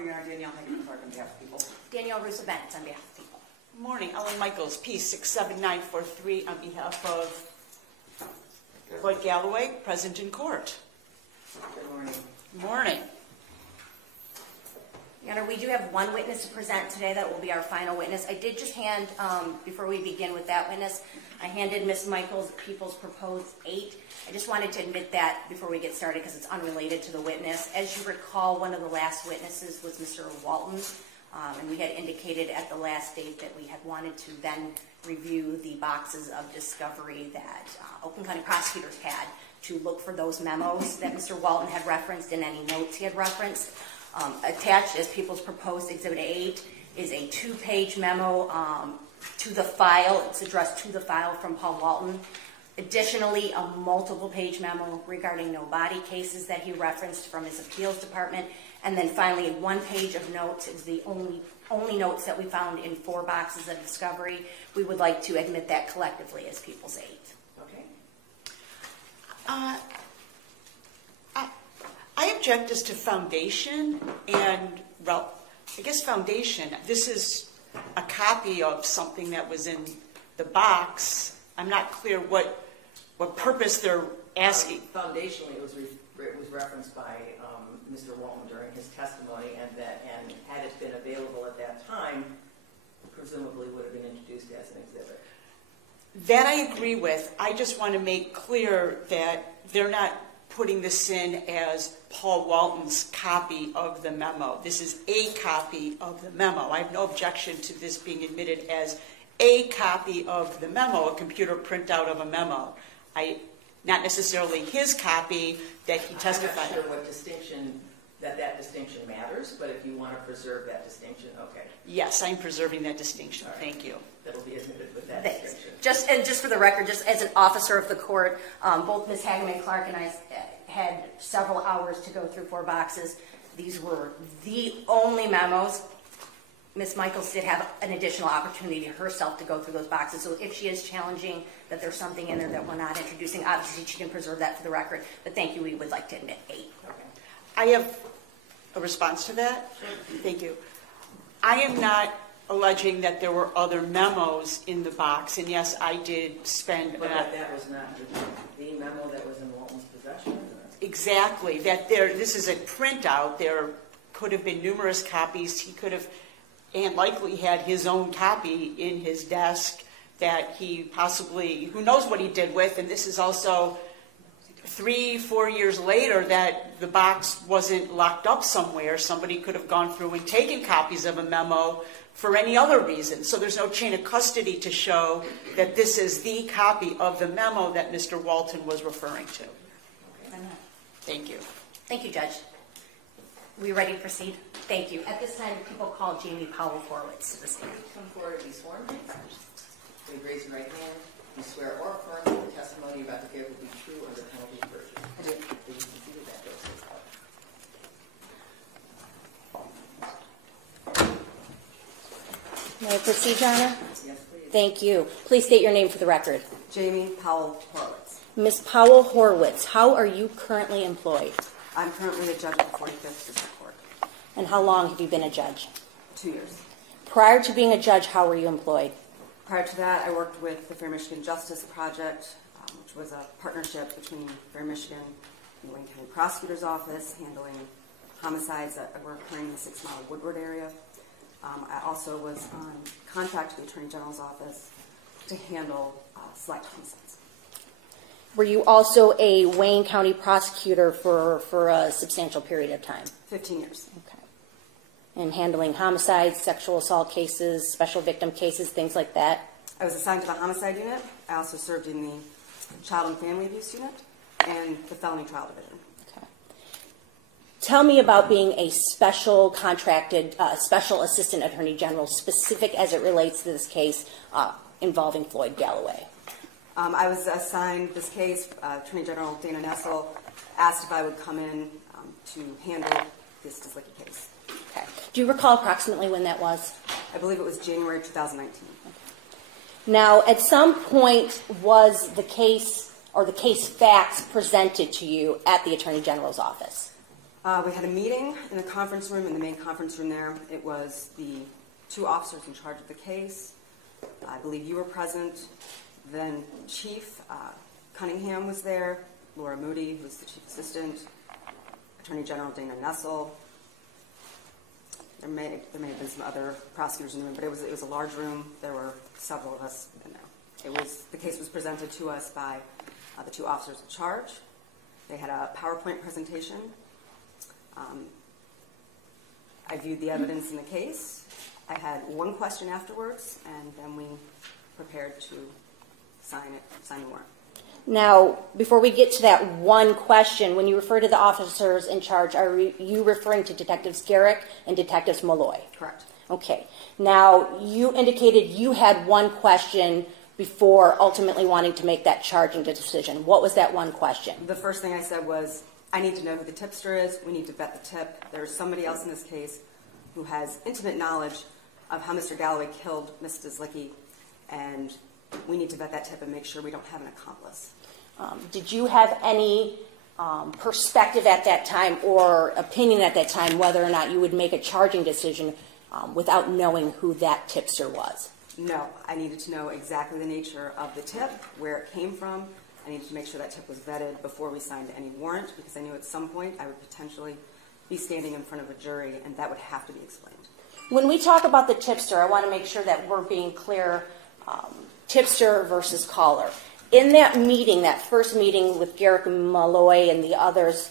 morning, Your Honor. Danielle Clark on behalf of people. Danielle Russo-Bennett on behalf of people. Good morning. Ellen Michaels, P67943 on behalf of Floyd Galloway, present in court. Good morning. Good morning. Your Honor, we do have one witness to present today that will be our final witness. I did just hand, before we begin with that witness, I handed Ms. Michaels People's Proposed 8. I just wanted to admit that before we get started because it's unrelated to the witness. As you recall, one of the last witnesses was Mr. Walton, and we had indicated at the last date that we had wanted to then review the boxes of discovery that Oakland County prosecutors had to look for those memos that Mr. Walton had referenced and any notes he had referenced. Attached as People's Proposed Exhibit 8 is a 2-page memo to the file. It's addressed to the file from Paul Walton. Additionally, a multiple-page memo regarding no body cases that he referenced from his appeals department. And then finally, 1 page of notes is the only notes that we found in 4 boxes of discovery. We would like to admit that collectively as People's 8. Okay. I object as to foundation and, well, I guess foundation. This is a copy of something that was in the box. I'm not clear what purpose they're asking. Foundationally, it was referenced by Mr. Walton during his testimony, and had it been available at that time, presumably would have been introduced as an exhibit. That I agree with. I just want to make clear that they're not putting this in as Paul Walton's copy of the memo. This is a copy of the memo. I have no objection to this being admitted as a copy of the memo, a computer printout of a memo. Not necessarily his copy that he testified. I'm not sure what distinction, that distinction matters, but if you want to preserve that distinction, okay. Yes, I'm preserving that distinction. Right. Thank you. That'll be admitted with that Thanks. distinction. Just for the record, just as an officer of the court, both Ms. Hageman Clark and I had several hours to go through 4 boxes. These were the only memos. Ms. Michaels did have an additional opportunity herself to go through those boxes. So if she is challenging that there's something in there that we're not introducing, obviously she can preserve that for the record. But thank you, we would like to admit 8. Okay. I have a response to that. Thank you. I am not alleging that there were other memos in the box, and yes, I did spend... But that was not the memo that was in Walton's possession? Exactly. This is a printout. There could have been numerous copies. He could have, and likely had his own copy in his desk that he possibly, who knows what he did with, and this is also 3-4 years later that the box wasn't locked up somewhere. Somebody could have gone through and taken copies of a memo for any other reason. So there's no chain of custody to show that this is the copy of the memo that Mr. Walton was referring to. Thank you. Thank you, Judge. We ready to proceed? Thank you. At this time, people call Jamie Powell Horwitz to the stand. Come forward and be sworn. Please raise your right hand. You swear or affirm that the testimony you're about to give will be true under penalty of perjury. I do. Please consider that door. May I proceed, Your Honor? Yes, please. Thank you. Please state your name for the record. Jamie Powell Horwitz. Ms. Powell Horwitz, how are you currently employed? I'm currently a judge at the 45th District Court. And how long have you been a judge? 2 years. Prior to being a judge, how were you employed? Prior to that, I worked with the Fair Michigan Justice Project, which was a partnership between Fair Michigan and the Wayne County Prosecutor's Office, handling homicides that were occurring in the 6 Mile Woodward area. I also was on contact with the Attorney General's Office to handle select homicides. Were you also a Wayne County prosecutor for a substantial period of time? 15 years. Okay. And handling homicides, sexual assault cases, special victim cases, things like that? I was assigned to the homicide unit. I also served in the child and family abuse unit and the felony trial division. Okay. Tell me about being a special contracted, special assistant attorney general, specific as it relates to this case involving Floyd Galloway. I was assigned this case. Attorney General Dana Nessel asked if I would come in to handle this Stislicki case. Okay. Do you recall approximately when that was? I believe it was January 2019. Okay. Now, at some point, was the case or the case facts presented to you at the Attorney General's office? We had a meeting in the conference room, in the main conference room there. It was the 2 officers in charge of the case. I believe you were present. Then Chief Cunningham was there, Laura Moody, who was the chief assistant, Attorney General Dana Nessel. There may have been some other prosecutors in the room, but it was a large room. There were several of us in there. The case was presented to us by the 2 officers in charge. They had a PowerPoint presentation. I viewed the evidence in the case. I had 1 question afterwards, and then we prepared to sign the warrant. Now, before we get to that 1 question, when you refer to the officers in charge, are you referring to Detectives Garrick and Detectives Malloy? Correct. Okay. Now, you indicated you had 1 question before ultimately wanting to make that charging decision. What was that 1 question? The first thing I said was, I need to know who the tipster is. We need to vet the tip. There's somebody else in this case who has intimate knowledge of how Mr. Galloway killed Ms. Stislicki, and we need to vet that tip and make sure we don't have an accomplice. Did you have any perspective at that time or opinion at that time whether or not you would make a charging decision without knowing who that tipster was? No, I needed to know exactly the nature of the tip, where it came from. I needed to make sure that tip was vetted before we signed any warrant, because I knew at some point I would potentially be standing in front of a jury, and that would have to be explained. When we talk about the tipster, I want to make sure that we're being clear, tipster versus caller. In that meeting, that first meeting with Garrick and Malloy and the others,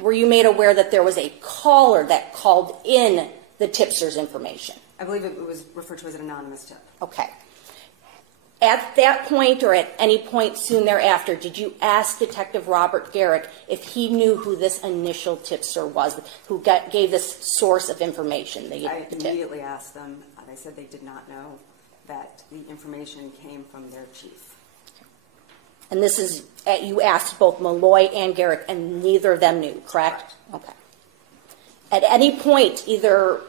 were you made aware that there was a caller that called in the tipster's information? I believe it was referred to as an anonymous tip. Okay. At that point or at any point soon thereafter, did you ask Detective Robert Garrick if he knew who this initial tipster was, who gave this source of information? I immediately asked them. They said they did not know that the information came from their chief. And this is, you asked both Malloy and Garrick, and neither of them knew, correct? Okay. At any point, either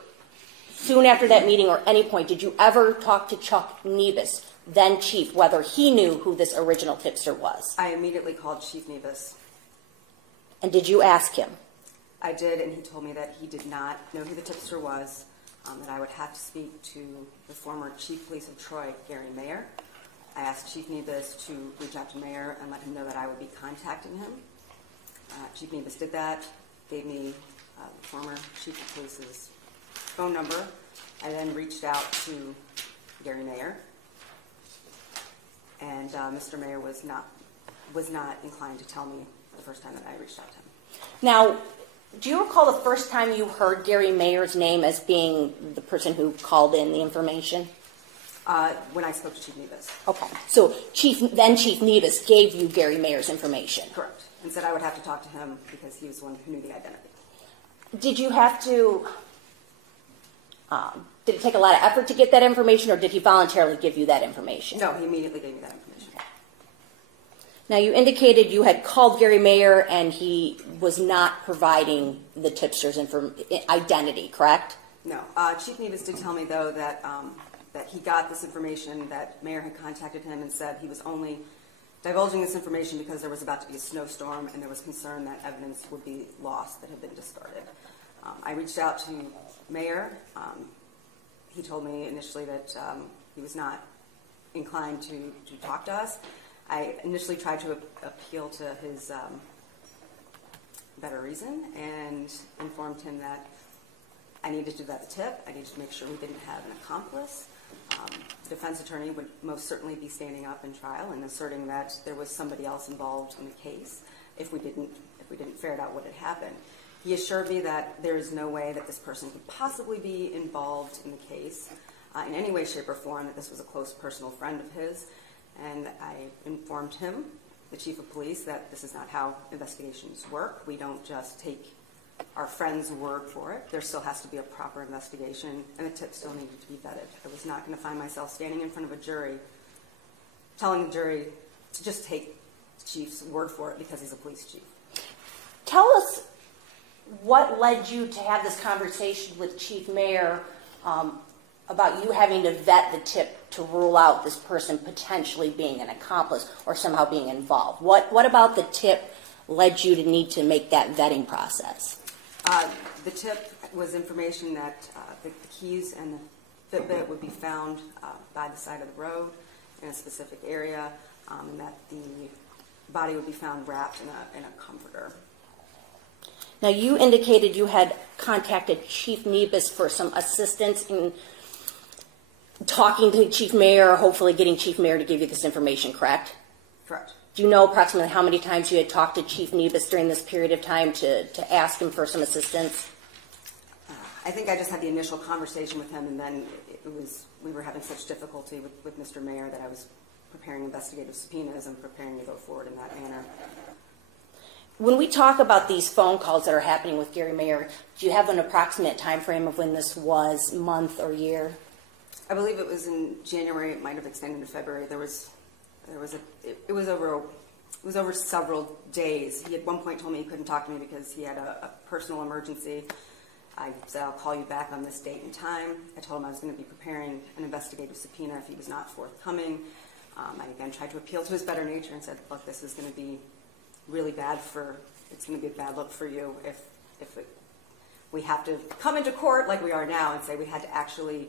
soon after that meeting or any point, did you ever talk to Chuck Nebus, then chief, whether he knew who this original tipster was? I immediately called Chief Nebus. And did you ask him? I did, and he told me that he did not know who the tipster was, that I would have to speak to the former Chief of Police of Troy, Gary Mayer. I asked Chief Nebus to reach out to Mayer and let him know that I would be contacting him. Chief Nebus did that, gave me the former Chief of Police's phone number. I then reached out to Gary Mayer, and Mr. Mayer was not inclined to tell me the first time that I reached out to him. Now, do you recall the first time you heard Gary Mayer's name as being the person who called in the information? When I spoke to Chief Nebus. Okay. So Chief Nebus gave you Gary Mayer's information? Correct. And said I would have to talk to him because he was the one who knew the identity. Did you have to, did it take a lot of effort to get that information, or did he voluntarily give you that information? No, he immediately gave me that information. Okay. Now, you indicated you had called Gary Mayer and he was not providing the tipster's identity, correct? No. Chief Nebus did tell me, though, that he got this information, that Mayer had contacted him and said he was only divulging this information because there was about to be a snowstorm and there was concern that evidence would be lost that had been discarded. I reached out to Mayer. He told me initially that he was not inclined to talk to us. I initially tried to appeal to his better reason and informed him that I needed to vet the tip. I needed to make sure we didn't have an accomplice. The defense attorney would most certainly be standing up in trial and asserting that there was somebody else involved in the case if we didn't ferret out what had happened. He assured me that there is no way that this person could possibly be involved in the case in any way, shape, or form, that this was a close personal friend of his. And I informed him, the chief of police, that this is not how investigations work. We don't just take our friend's word for it. There still has to be a proper investigation, and the tip still needed to be vetted. I was not going to find myself standing in front of a jury telling the jury to just take the chief's word for it because he's a police chief. Tell us what led you to have this conversation with Chief Mayer about you having to vet the tip to rule out this person potentially being an accomplice or somehow being involved. What about the tip led you to need to make that vetting process? The tip was information that the keys and the Fitbit would be found by the side of the road in a specific area, and that the body would be found wrapped in a comforter. Now, you indicated you had contacted Chief Nebus for some assistance in talking to Chief Mayor, or hopefully getting Chief Mayor to give you this information, correct? Correct. Do you know approximately how many times you had talked to Chief Nebus during this period of time to ask him for some assistance? I think I just had the initial conversation with him, and then we were having such difficulty with Mr. Mayor that I was preparing investigative subpoenas and preparing to go forward in that manner. When we talk about these phone calls that are happening with Gary Mayer, do you have an approximate time frame of when this was, month or year? I believe it was in January. It might have extended to February. It was over several days. He at one point told me he couldn't talk to me because he had a personal emergency. I said, I'll call you back on this date and time. I told him I was going to be preparing an investigative subpoena if he was not forthcoming. I again tried to appeal to his better nature and said, look, this is going to be really bad it's going to be a bad look for you if we have to come into court like we are now and say we had to actually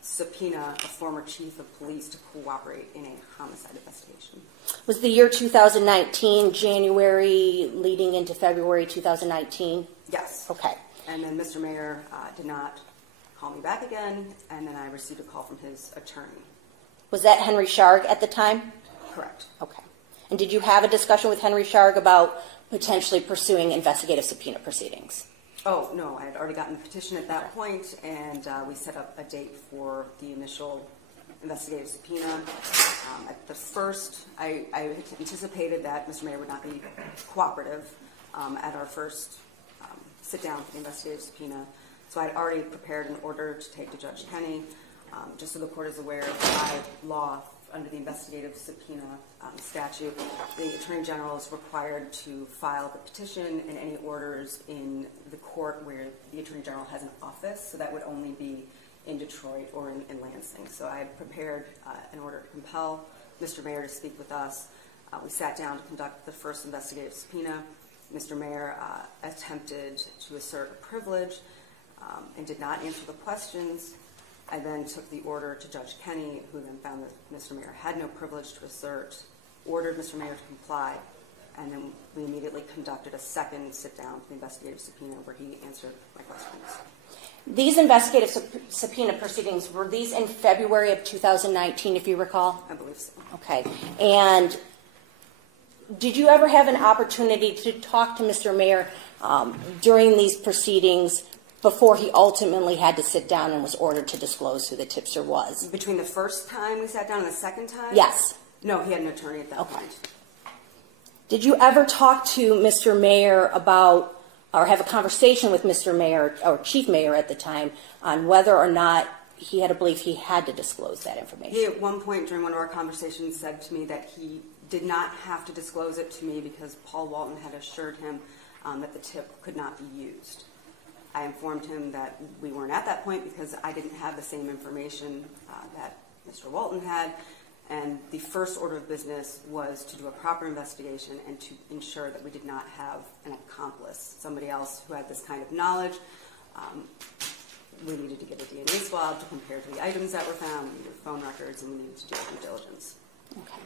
subpoena a former chief of police to cooperate in a homicide investigation. Was the year 2019, January leading into February 2019? Yes. Okay. And then Mr. Mayor did not call me back again, and then I received a call from his attorney. Was that Henry Sharg at the time? Correct. Okay. And did you have a discussion with Henry Sharg about potentially pursuing investigative subpoena proceedings? Oh, no. I had already gotten the petition at that point, and we set up a date for the initial investigative subpoena. At the first, I anticipated that Mr. Mayor would not be cooperative at our first sit-down for the investigative subpoena. So I had already prepared an order to take to Judge Kenny. Just so the court is aware, by law, under the investigative subpoena statute, the Attorney General is required to file the petition and any orders in the court where the Attorney General has an office, so that would only be in Detroit or in Lansing. So I had prepared an order to compel Mr. Mayor to speak with us. We sat down to conduct the first investigative subpoena. Mr. Mayor attempted to assert a privilege and did not answer the questions. I then took the order to Judge Kenny, who then found that Mr. Mayor had no privilege to assert, ordered Mr. Mayor to comply, and then we immediately conducted a second sit-down for the investigative subpoena where he answered my questions. These investigative subpoena proceedings, were these in February of 2019, if you recall? I believe so. Okay. And did you ever have an opportunity to talk to Mr. Mayor during these proceedings before he ultimately had to sit down and was ordered to disclose who the tipster was? Between the first time we sat down and the second time? Yes. No, he had an attorney at that point. Did you ever talk to Mr. Mayor about, or have a conversation with Mr. Mayor, or Chief Mayor at the time, on whether or not he had a belief he had to disclose that information? He at one point during one of our conversations said to me that he did not have to disclose it to me because Paul Walton had assured him that the tip could not be used. I informed him that we weren't at that point because I didn't have the same information that Mr. Walton had, and the first order of business was to do a proper investigation and to ensure that we did not have an accomplice, somebody else who had this kind of knowledge. We needed to get a DNA swab to compare to the items that were found, we needed phone records, and we needed to do due diligence. Okay.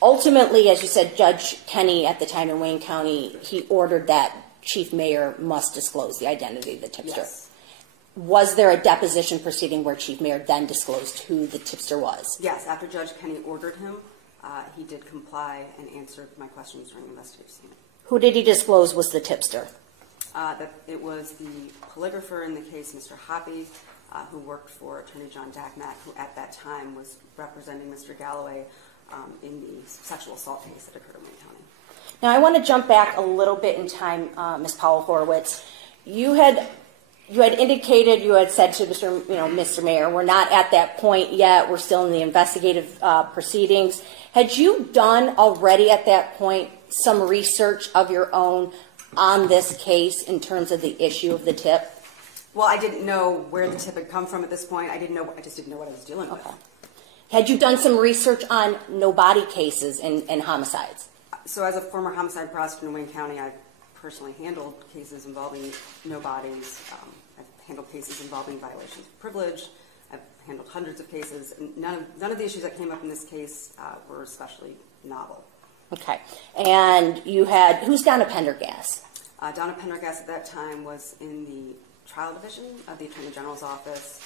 Ultimately, as you said, Judge Kenny at the time in Wayne County, he ordered that Chief Mayor must disclose the identity of the tipster. Yes. Was there a deposition proceeding where Chief Mayor then disclosed who the tipster was? Yes, after Judge Kenny ordered him, he did comply and answered my questions during the investigation. Who did he disclose was the tipster? That it was the polygrapher in the case, Mr. Hoppy, who worked for Attorney John Dacknack, who at that time was representing Mr. Galloway in the sexual assault case that occurred in Wayne County. Now, I want to jump back a little bit in time, Ms. Powell-Horowitz. You had indicated, you had said to Mr. Mayor, we're not at that point yet. We're still in the investigative proceedings. Had you done already at that point some research of your own on this case in terms of the issue of the tip? Well, I didn't know where the tip had come from at this point. I just didn't know what I was dealing with. Okay. Had you done some research on no-body cases and homicides? So as a former homicide prosecutor in Wayne County, I personally handled cases involving no bodies. I've handled cases involving violations of privilege. I've handled hundreds of cases. And none of the issues that came up in this case were especially novel. Okay. And you had, who's Donna Pendergast? Donna Pendergast at that time was in the trial division of the Attorney General's office.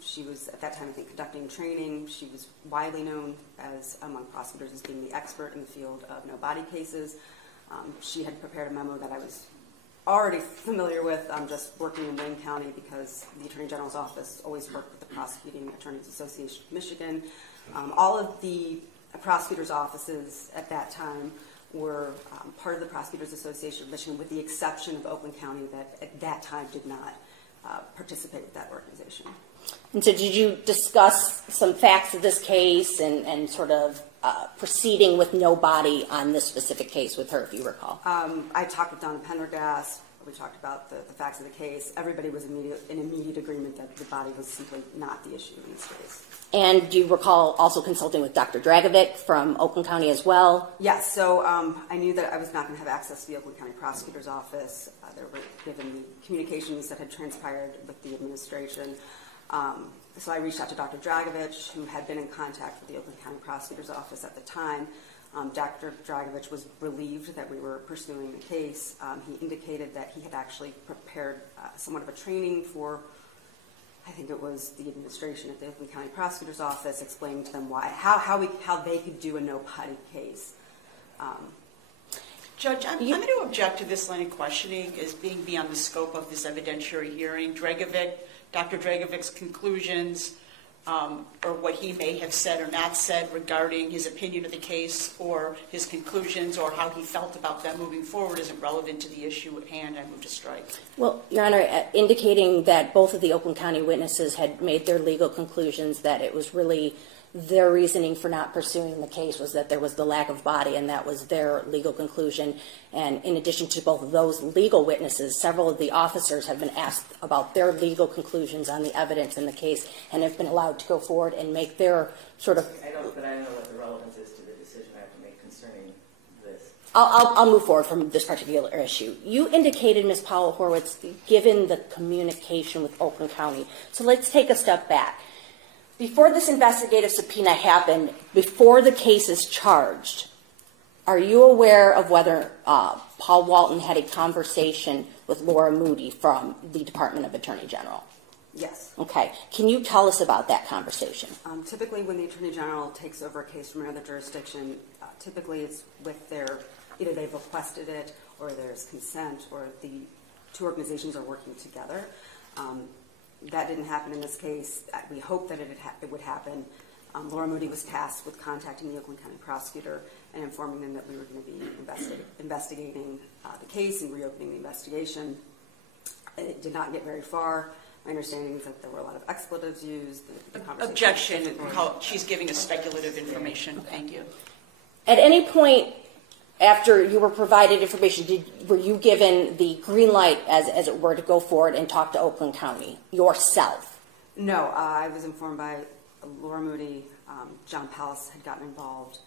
She was, at that time, I think, conducting training. She was widely known among prosecutors as being the expert in the field of no-body cases. She had prepared a memo that I was already familiar with, just working in Wayne County, because the Attorney General's office always worked with the Prosecuting Attorneys Association of Michigan. All of the prosecutors' offices at that time were part of the Prosecutors Association of Michigan, with the exception of Oakland County, that at that time did not participate with that organization. And so did you discuss some facts of this case and sort of proceeding with no body on this specific case with her, if you recall? I talked with Donna Pendergast. We talked about the facts of the case. Everybody was in immediate agreement that the body was simply not the issue in this case. And do you recall also consulting with Dr. Dragovic from Oakland County as well? Yes, so I knew that I was not going to have access to the Oakland County Prosecutor's Office. There were, given the communications that had transpired with the administration. So I reached out to Dr. Dragovic, who had been in contact with the Oakland County Prosecutor's Office at the time. Dr. Dragovic was relieved that we were pursuing the case. He indicated that he had actually prepared somewhat of a training for, I think it was the administration at the Oakland County Prosecutor's Office, explaining to them how they could do a no-body case. Judge, I'm going to object to this line of questioning as being beyond the scope of this evidentiary hearing. Dr. Dragovic's conclusions, or what he may have said or not said regarding his opinion of the case, or his conclusions, or how he felt about them moving forward, isn't relevant to the issue at hand. I move to strike. Well, Your Honor, indicating that both of the Oakland County witnesses had made their legal conclusions, that it was really their reasoning for not pursuing the case was that there was the lack of body, and that was their legal conclusion. And in addition to both of those legal witnesses, several of the officers have been asked about their legal conclusions on the evidence in the case and have been allowed to go forward and make their sort of... I don't know what the relevance is to the decision I have to make concerning this. I'll move forward from this particular issue. You indicated, Ms. Powell-Horwitz, given the communication with Oakland County. So let's take a step back. Before this investigative subpoena happened, before the case is charged, are you aware of whether Paul Walton had a conversation with Laura Moody from the Department of Attorney General? Yes. Okay. Can you tell us about that conversation? Typically, when the Attorney General takes over a case from another jurisdiction, typically it's with either they've requested it, or there's consent, or the two organizations are working together. That didn't happen in this case. We hope that it would happen. Laura Moody was tasked with contacting the Oakland County prosecutor and informing them that we were going to be investigating the case and reopening the investigation. It did not get very far. My understanding is that there were a lot of expletives used. Objection. She's giving us speculative information. Okay. Thank you. At any point after you were provided information, were you given the green light, as it were, to go forward and talk to Oakland County yourself? No, I was informed by Laura Moody. John Pallas had gotten involved,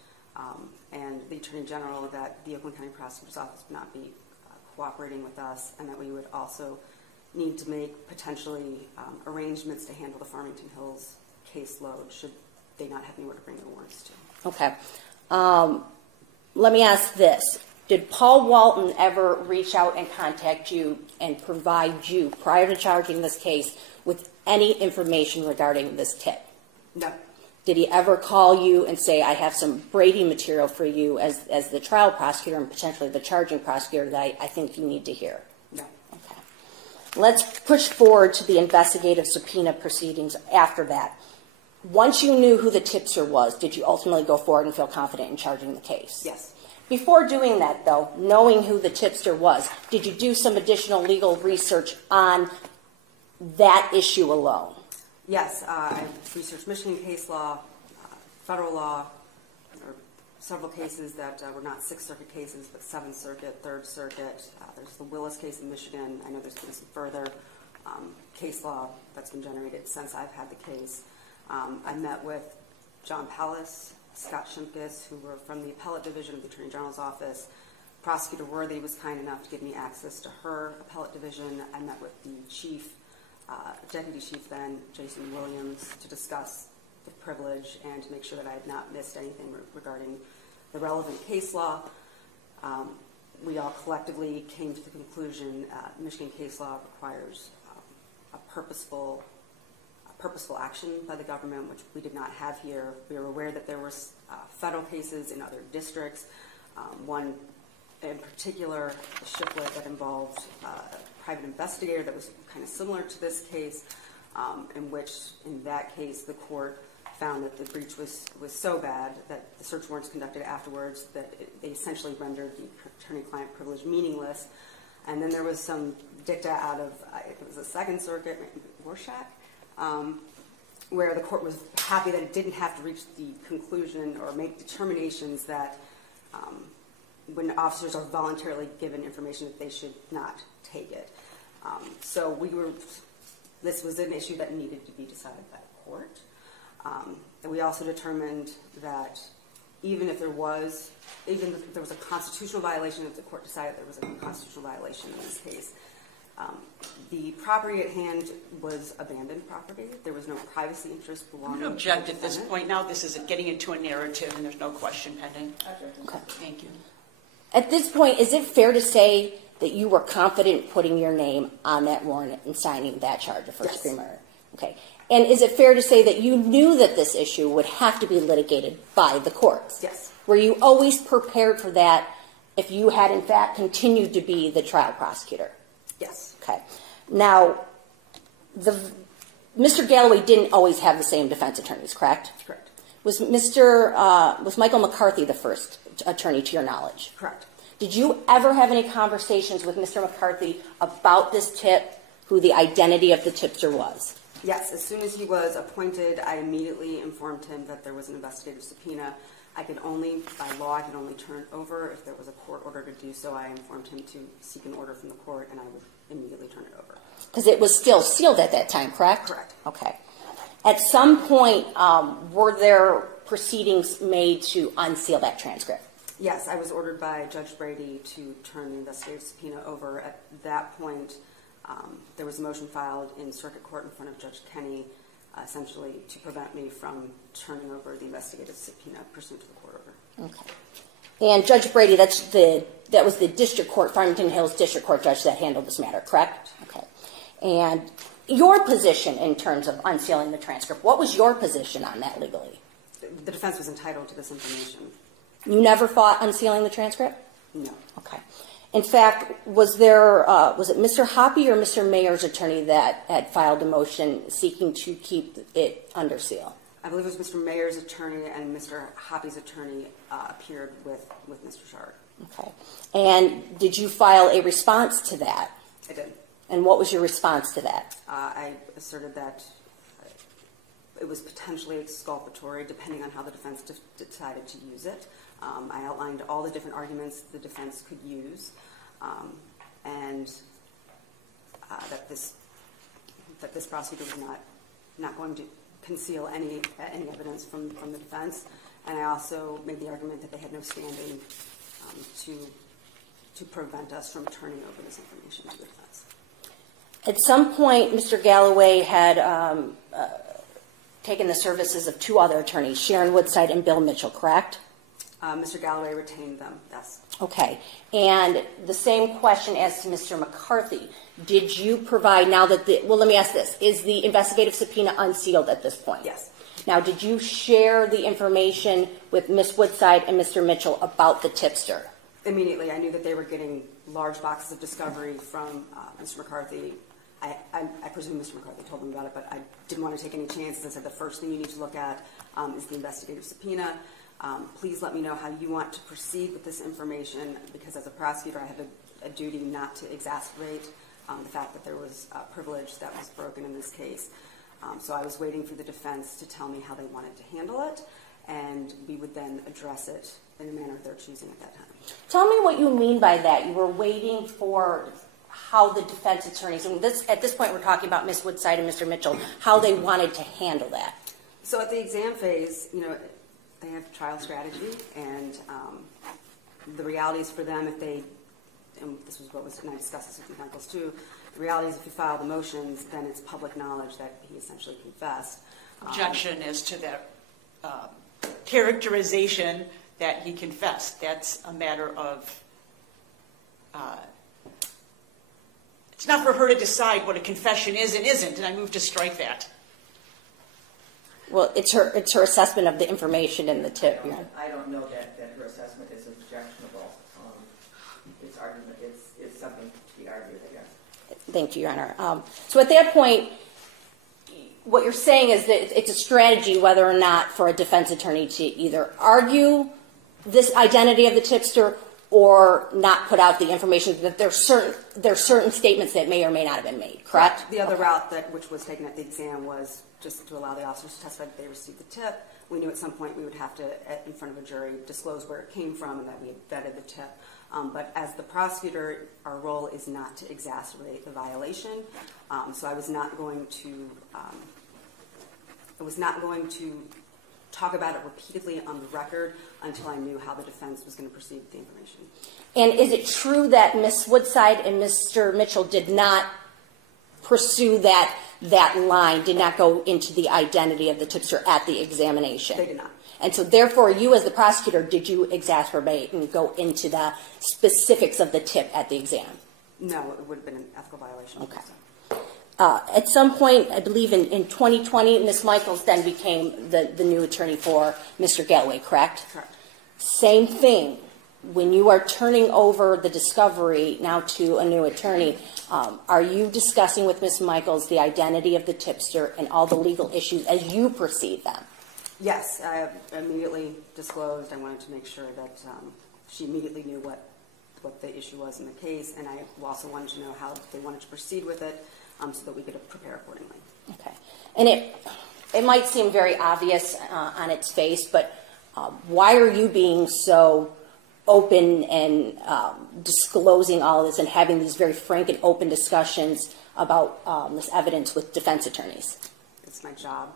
and the Attorney General, that the Oakland County Prosecutor's Office would not be cooperating with us, and that we would also need to make potentially arrangements to handle the Farmington Hills caseload should they not have anywhere to bring their warrants to. Okay. Let me ask this. Did Paul Walton ever reach out and contact you and provide you, prior to charging this case, with any information regarding this tip? No. Did he ever call you and say, I have some Brady material for you as the trial prosecutor and potentially the charging prosecutor that I think you need to hear? No. Okay. Let's push forward to the investigative subpoena proceedings after that. Once you knew who the tipster was, did you ultimately go forward and feel confident in charging the case? Yes. Before doing that, though, knowing who the tipster was, did you do some additional legal research on that issue alone? Yes. I researched Michigan case law, federal law. There were several cases that were not Sixth Circuit cases, but Seventh Circuit, Third Circuit. There's the Willis case in Michigan. I know there's been some further case law that's been generated since I've had the case. I met with John Pallas, Scott Shimkus, who were from the Appellate Division of the Attorney General's Office, Prosecutor Worthy was kind enough to give me access to her appellate division. I met with the chief, deputy chief then, Jason Williams, to discuss the privilege and to make sure that I had not missed anything regarding the relevant case law. We all collectively came to the conclusion Michigan case law requires a purposeful action by the government, which we did not have here. We were aware that there were federal cases in other districts. One in particular, the Shiplet, that involved a private investigator that was kind of similar to this case, in which, in that case, the court found that the breach was so bad that the search warrants conducted afterwards that they essentially rendered the attorney-client privilege meaningless. And then there was some dicta out of, it was the Second Circuit, Rorschach, where the court was happy that it didn't have to reach the conclusion or make determinations that when officers are voluntarily given information that they should not take it. So this was an issue that needed to be decided by the court. And we also determined that even if there was a constitutional violation, if the court decided there was a constitutional violation in this case, the property at hand was abandoned property. There was no privacy interest belonging to the defendant. Object at this point now. This is getting into a narrative, and there's no question pending. Okay. Thank you. At this point, is it fair to say that you were confident putting your name on that warrant and signing that charge of first-degree murder? Okay. And is it fair to say that you knew that this issue would have to be litigated by the courts? Yes. Were you always prepared for that if you had, in fact, continued to be the trial prosecutor? Yes. Okay. Now, Mr. Galloway didn't always have the same defense attorneys, correct? Correct. Was Michael McCarthy the first attorney to your knowledge? Correct. Did you ever have any conversations with Mr. McCarthy about this tip, who the identity of the tipster was? Yes. As soon as he was appointed, I immediately informed him that there was an investigative subpoena. By law, I could only turn over if there was a court order to do so. I informed him to seek an order from the court, and I would immediately turn it over. Because it was still sealed at that time, correct? Correct. Okay. At some point, were there proceedings made to unseal that transcript? Yes, I was ordered by Judge Brady to turn the investigative subpoena over. At that point, there was a motion filed in circuit court in front of Judge Kenney, essentially to prevent me from turning over the investigative subpoena pursuant to the court order. Okay. And Judge Brady, that was the district court, Farmington Hills District Court judge that handled this matter, correct? Okay. And your position in terms of unsealing the transcript, what was your position on that legally? The defense was entitled to this information. You never fought unsealing the transcript? No. Okay. In fact, was it Mr. Hoppy or Mr. Mayer's attorney that had filed a motion seeking to keep it under seal? I believe it was Mr. Mayer's attorney, and Mr. Hoppy's attorney appeared with Mr. Shard. Okay. And did you file a response to that? I did. And what was your response to that? I asserted that it was potentially exculpatory, depending on how the defense decided to use it. I outlined all the different arguments the defense could use, and that this prosecutor was not going to conceal any evidence from the defense. And I also made the argument that they had no standing to prevent us from turning over this information to the defense. At some point, Mr. Galloway had taken the services of two other attorneys, Sharon Woodside and Bill Mitchell, correct? Mr. Galloway retained them, yes. Okay. And the same question as to Mr. McCarthy. Did you provide, let me ask this. Is the investigative subpoena unsealed at this point? Yes. Now, did you share the information with Ms. Woodside and Mr. Mitchell about the tipster? Immediately. I knew that they were getting large boxes of discovery from Mr. McCarthy. I presume Mr. McCarthy told them about it, but I didn't want to take any chances. I said the first thing you need to look at is the investigative subpoena. Please let me know how you want to proceed with this information, because as a prosecutor, I have a duty not to exacerbate the fact that there was a privilege that was broken in this case. So I was waiting for the defense to tell me how they wanted to handle it, and we would then address it in a manner they're choosing at that time. Tell me what you mean by that. You were waiting for how the defense attorneys, and at this point we're talking about Ms. Woodside and Mr. Mitchell, how they wanted to handle that. So at the exam phase, they have trial strategy, and the realities for them if they, and this was what was, and I discussed this with Michaels too, the reality is if you file the motions, then it's public knowledge that he essentially confessed. Objection is to that characterization that he confessed. That's a matter of, it's not for her to decide what a confession is and isn't, and I move to strike that. Well, it's her assessment of the information in the tip. I don't know that her assessment is objectionable. It's argument. It's something to be argued, I guess. Thank you, Your Honor. So at that point, what you're saying is that it's a strategy whether or not for a defense attorney to either argue this identity of the tipster or not put out the information, that there's certain statements that may or may not have been made, correct? The other route which was taken at the exam was just to allow the officers to testify that they received the tip. We knew at some point we would have to, in front of a jury, disclose where it came from and that we had vetted the tip. But as the prosecutor, our role is not to exacerbate the violation. So I was not going to talk about it repeatedly on the record until I knew how the defense was going to proceed with the information. And is it true that Ms. Woodside and Mr. Mitchell did not pursue that line, did not go into the identity of the tipster at the examination? They did not. And so therefore, you as the prosecutor, did you exacerbate and go into the specifics of the tip at the exam? No, it would have been an ethical violation. Okay. At some point, I believe in 2020, Ms. Michaels then became the new attorney for Mr. Galloway, correct? Correct. Same thing. When you are turning over the discovery now to a new attorney, are you discussing with Ms. Michaels the identity of the tipster and all the legal issues as you perceive them? Yes, I immediately disclosed. I wanted to make sure that she immediately knew what the issue was in the case, and I also wanted to know how they wanted to proceed with it so that we could prepare accordingly. Okay. And it might seem very obvious on its face, but why are you being so open and disclosing all this and having these very frank and open discussions about this evidence with defense attorneys? It's my job.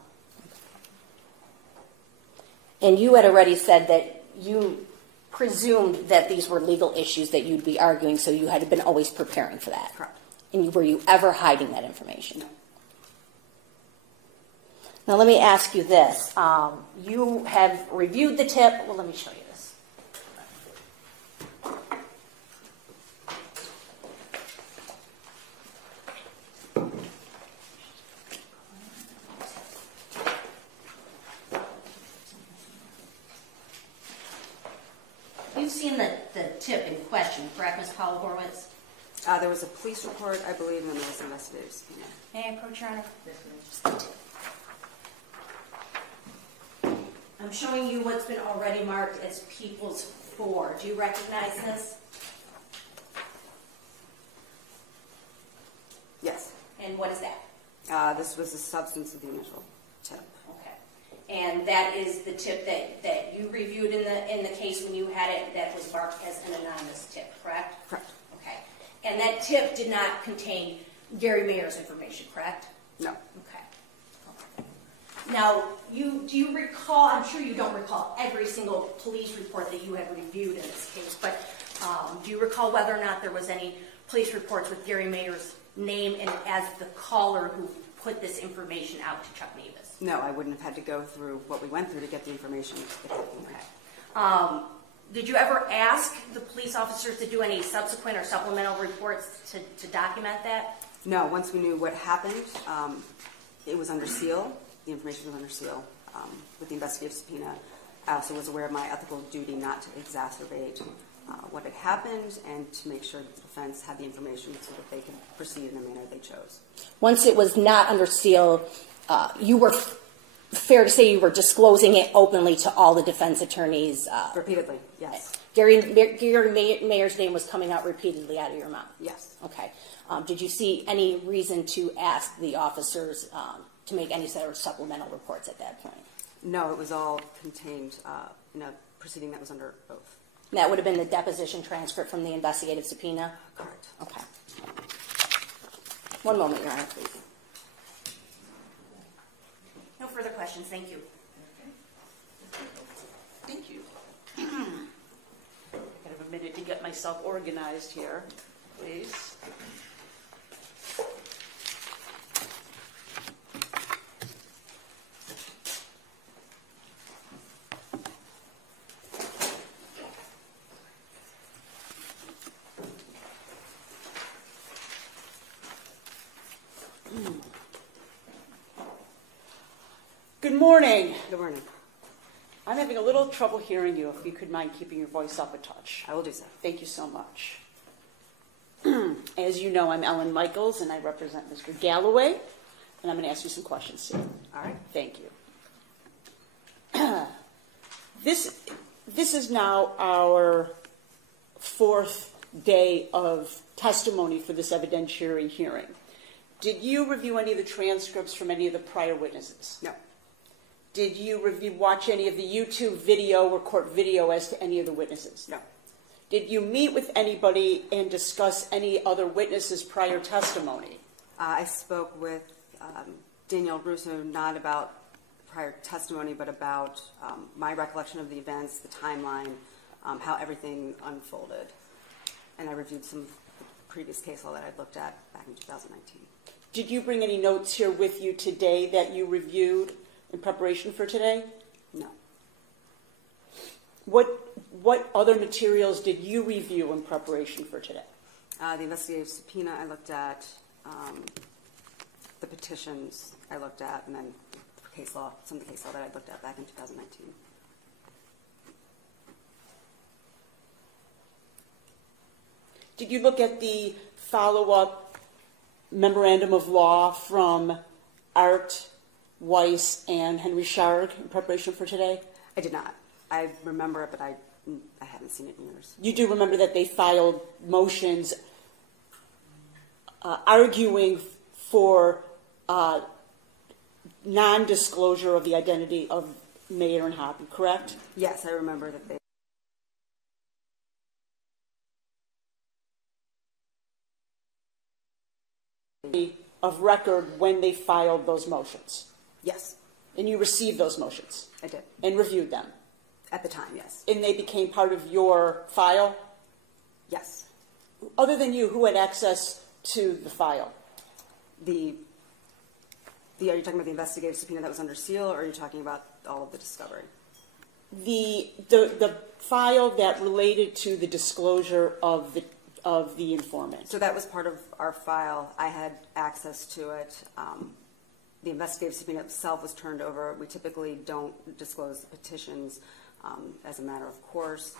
And you had already said that you presumed that these were legal issues that you'd be arguing, so you had been always preparing for that. Correct. And were you ever hiding that information? No. Now let me ask you this. You have reviewed the tip. Well, let me show you this. You've seen the tip in question, correct, Ms. Powell-Horwitz? There was a police report, I believe, and then there was an investigative subpoena. May I approach, Your Honor? Yes, ma'am. I'm showing you what's been already marked as People's 4. Do you recognize this? Yes. And what is that? This was the substance of the initial tip. Okay. And that is the tip that you reviewed in the case when you had it that was marked as an anonymous tip, correct? Correct. Okay. And that tip did not contain Gary Mayer's information, correct? No. Okay. Now, do you recall, I'm sure you don't recall every single police report that you had reviewed in this case, but do you recall whether or not there was any police reports with Gary Mayer's name and as the caller who put this information out to Chuck Nebus? No, I wouldn't have had to go through what we went through to get the information. Okay. Did you ever ask the police officers to do any subsequent or supplemental reports to document that? No, once we knew what happened, it was under seal. The information was under seal with the investigative subpoena. I also was aware of my ethical duty not to exacerbate what had happened and to make sure that the defense had the information so that they could proceed in the manner they chose. Once it was not under seal, you were fair to say you were disclosing it openly to all the defense attorneys? Repeatedly, yes. Gary Mayer's name was coming out repeatedly out of your mouth? Yes. Okay. Did you see any reason to ask the officers to make any sort of supplemental reports at that point? No, it was all contained in a proceeding that was under oath. And that would have been the deposition transcript from the investigative subpoena? Correct. Okay. One moment, Your Honor, please. No further questions. Thank you. Thank you. Could I have a a minute to get myself organized here, please. Good morning. Good morning. I'm having a little trouble hearing you. If you could mind keeping your voice up a touch. I will do so. Thank you so much. As you know, I'm Ellen Michaels, and I represent Mr. Galloway, and I'm going to ask you some questions today. All right. Thank you. This is now our fourth day of testimony for this evidentiary hearing. Did you review any of the transcripts from any of the prior witnesses? No. Did you watch any of the YouTube video or court video as to any of the witnesses? No. Did you meet with anybody and discuss any other witnesses' prior testimony? I spoke with Danielle Russo, not about prior testimony, but about my recollection of the events, the timeline, how everything unfolded. And I reviewed some previous case law that I'd looked at back in 2019. Did you bring any notes here with you today that you reviewed in preparation for today? No. What other materials did you review in preparation for today? The investigative subpoena I looked at, the petitions I looked at, and then case law, some of the case law that I looked at back in 2019. Did you look at the follow-up memorandum of law from Art Weiss and Henry Sharg in preparation for today? I did not. I remember it, but I haven't seen it in years. You do remember that they filed motions arguing for non-disclosure of the identity of Mayer and Hoppy, correct? Yes, I remember that they... Of record when they filed those motions. Yes, And you received those motions I did. and reviewed them. At the time, yes. And they became part of your file? Yes. Other than you, who had access to the file? Are you talking about the investigative subpoena that was under seal, or are you talking about all of the discovery? The file that related to the disclosure of the informant. So that was part of our file. I had access to it. The investigative subpoena itself was turned over. We typically don't disclose the petitions as a matter of course.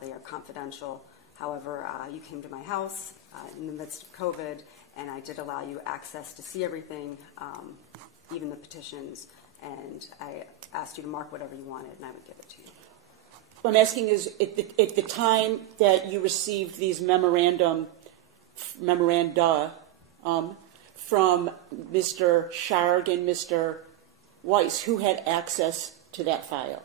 They are confidential. However, you came to my house in the midst of COVID, and I did allow you access to see everything, even the petitions, and I asked you to mark whatever you wanted, and I would give it to you. What I'm asking is, at the time that you received these memoranda from Mr. Sharg and Mr. Weiss, who had access to that file?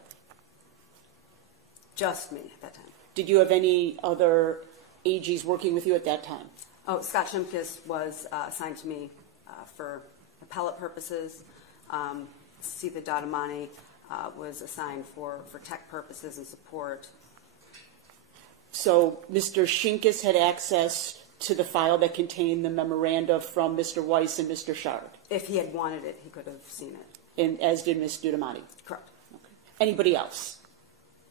Just me at that time. Did you have any other AGs working with you at that time? Oh, Scott Shimkus was assigned to me for appellate purposes. Sita Dadamani was assigned for tech purposes and support. So Mr. Shimkus had access to the file that contained the memoranda from Mr. Weiss and Mr. Sharg? If he had wanted it, he could have seen it. And as did Ms. Dudamani? Correct. Okay. Anybody else?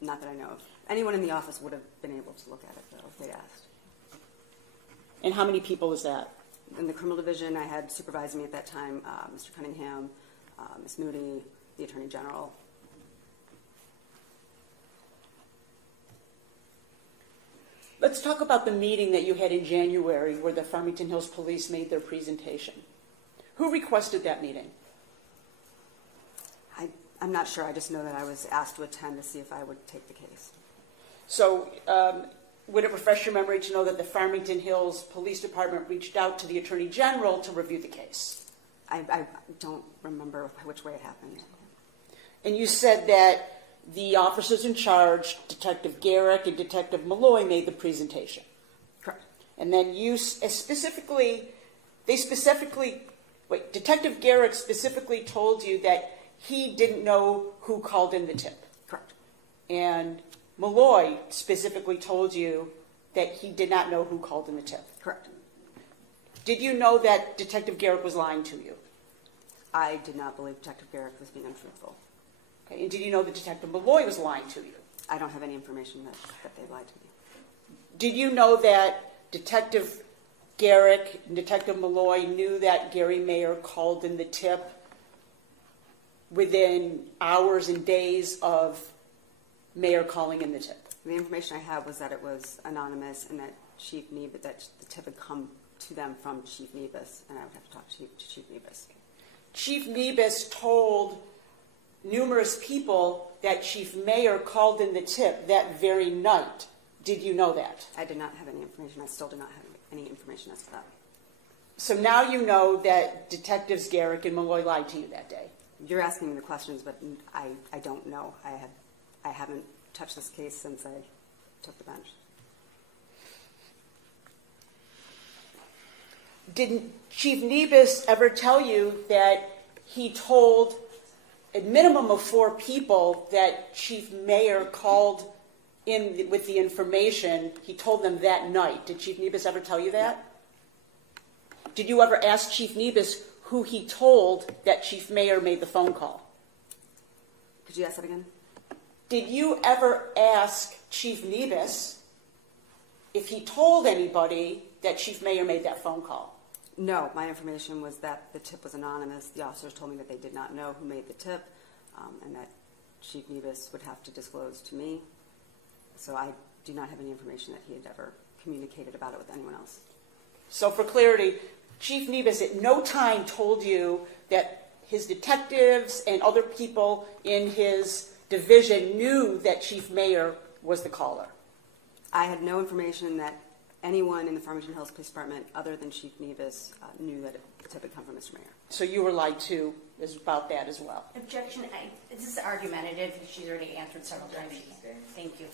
Not that I know of. Anyone in the office would have been able to look at it, though, if they asked. And how many people is that? In the criminal division, I had supervising me at that time Mr. Cunningham, Ms. Moody, the Attorney General. Let's talk about the meeting that you had in January where the Farmington Hills Police made their presentation. Who requested that meeting? I'm not sure. I just know that I was asked to attend to see if I would take the case. So would it refresh your memory to know that the Farmington Hills Police Department reached out to the Attorney General to review the case? I don't remember which way it happened. And you said that the officers in charge, Detective Garrick and Detective Malloy, made the presentation. Correct. And then Detective Garrick specifically told you that he didn't know who called in the tip. Correct. And Malloy specifically told you that he did not know who called in the tip. Correct. Did you know that Detective Garrick was lying to you? I did not believe Detective Garrick was being untruthful. Okay. And did you know that Detective Malloy was lying to you? I don't have any information that they lied to me. Did you know that Detective Garrick and Detective Malloy knew that Gary Mayer called in the tip within hours and days of Mayer calling in the tip? The information I have was that it was anonymous and that that the tip had come to them from Chief Nebus, and I would have to talk to Chief Nebus. Chief Nebus told numerous people that Chief Mayer called in the tip that very night. Did you know that? I did not have any information. I still do not have any information as to that. So now you know that Detectives Garrick and Malloy lied to you that day. You're asking me the questions, but I don't know. I haven't touched this case since I took the bench. Did Chief Nebus ever tell you that he told a minimum of 4 people that Chief Mayer called in with the information? He told them that night. Did Chief Nebus ever tell you that? No. Did you ever ask Chief Nebus who he told that Chief Mayer made the phone call? Could you ask that again? Did you ever ask Chief Nebus if he told anybody that Chief Mayer made that phone call? No, my information was that the tip was anonymous. The officers told me that they did not know who made the tip, and that Chief Nebus would have to disclose to me. So I do not have any information that he had ever communicated about it with anyone else. So for clarity, Chief Nebus at no time told you that his detectives and other people in his division knew that Chief Mayer was the caller? I had no information that anyone in the Farmington Hills Police Department other than Chief Nebus knew that the tip had come from Mr. Mayer. So you were lied to about that as well? Objection. This is argumentative. She's already answered several times. Thank you.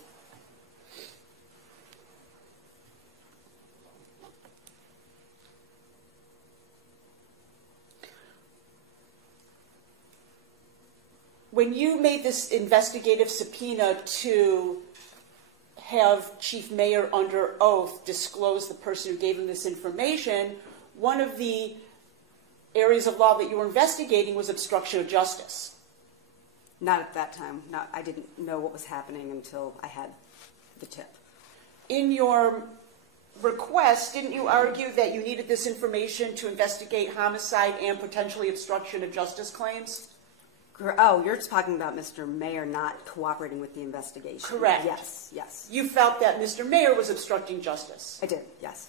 When you made this investigative subpoena to have Chief Mayer under oath disclose the person who gave him this information, one of the areas of law that you were investigating was obstruction of justice. Not at that time. No, I didn't know what was happening until I had the tip. In your request, didn't you argue that you needed this information to investigate homicide and potentially obstruction of justice claims? Oh, you're talking about Mr. Mayer not cooperating with the investigation. Correct. Yes, yes. You felt that Mr. Mayer was obstructing justice. I did, yes.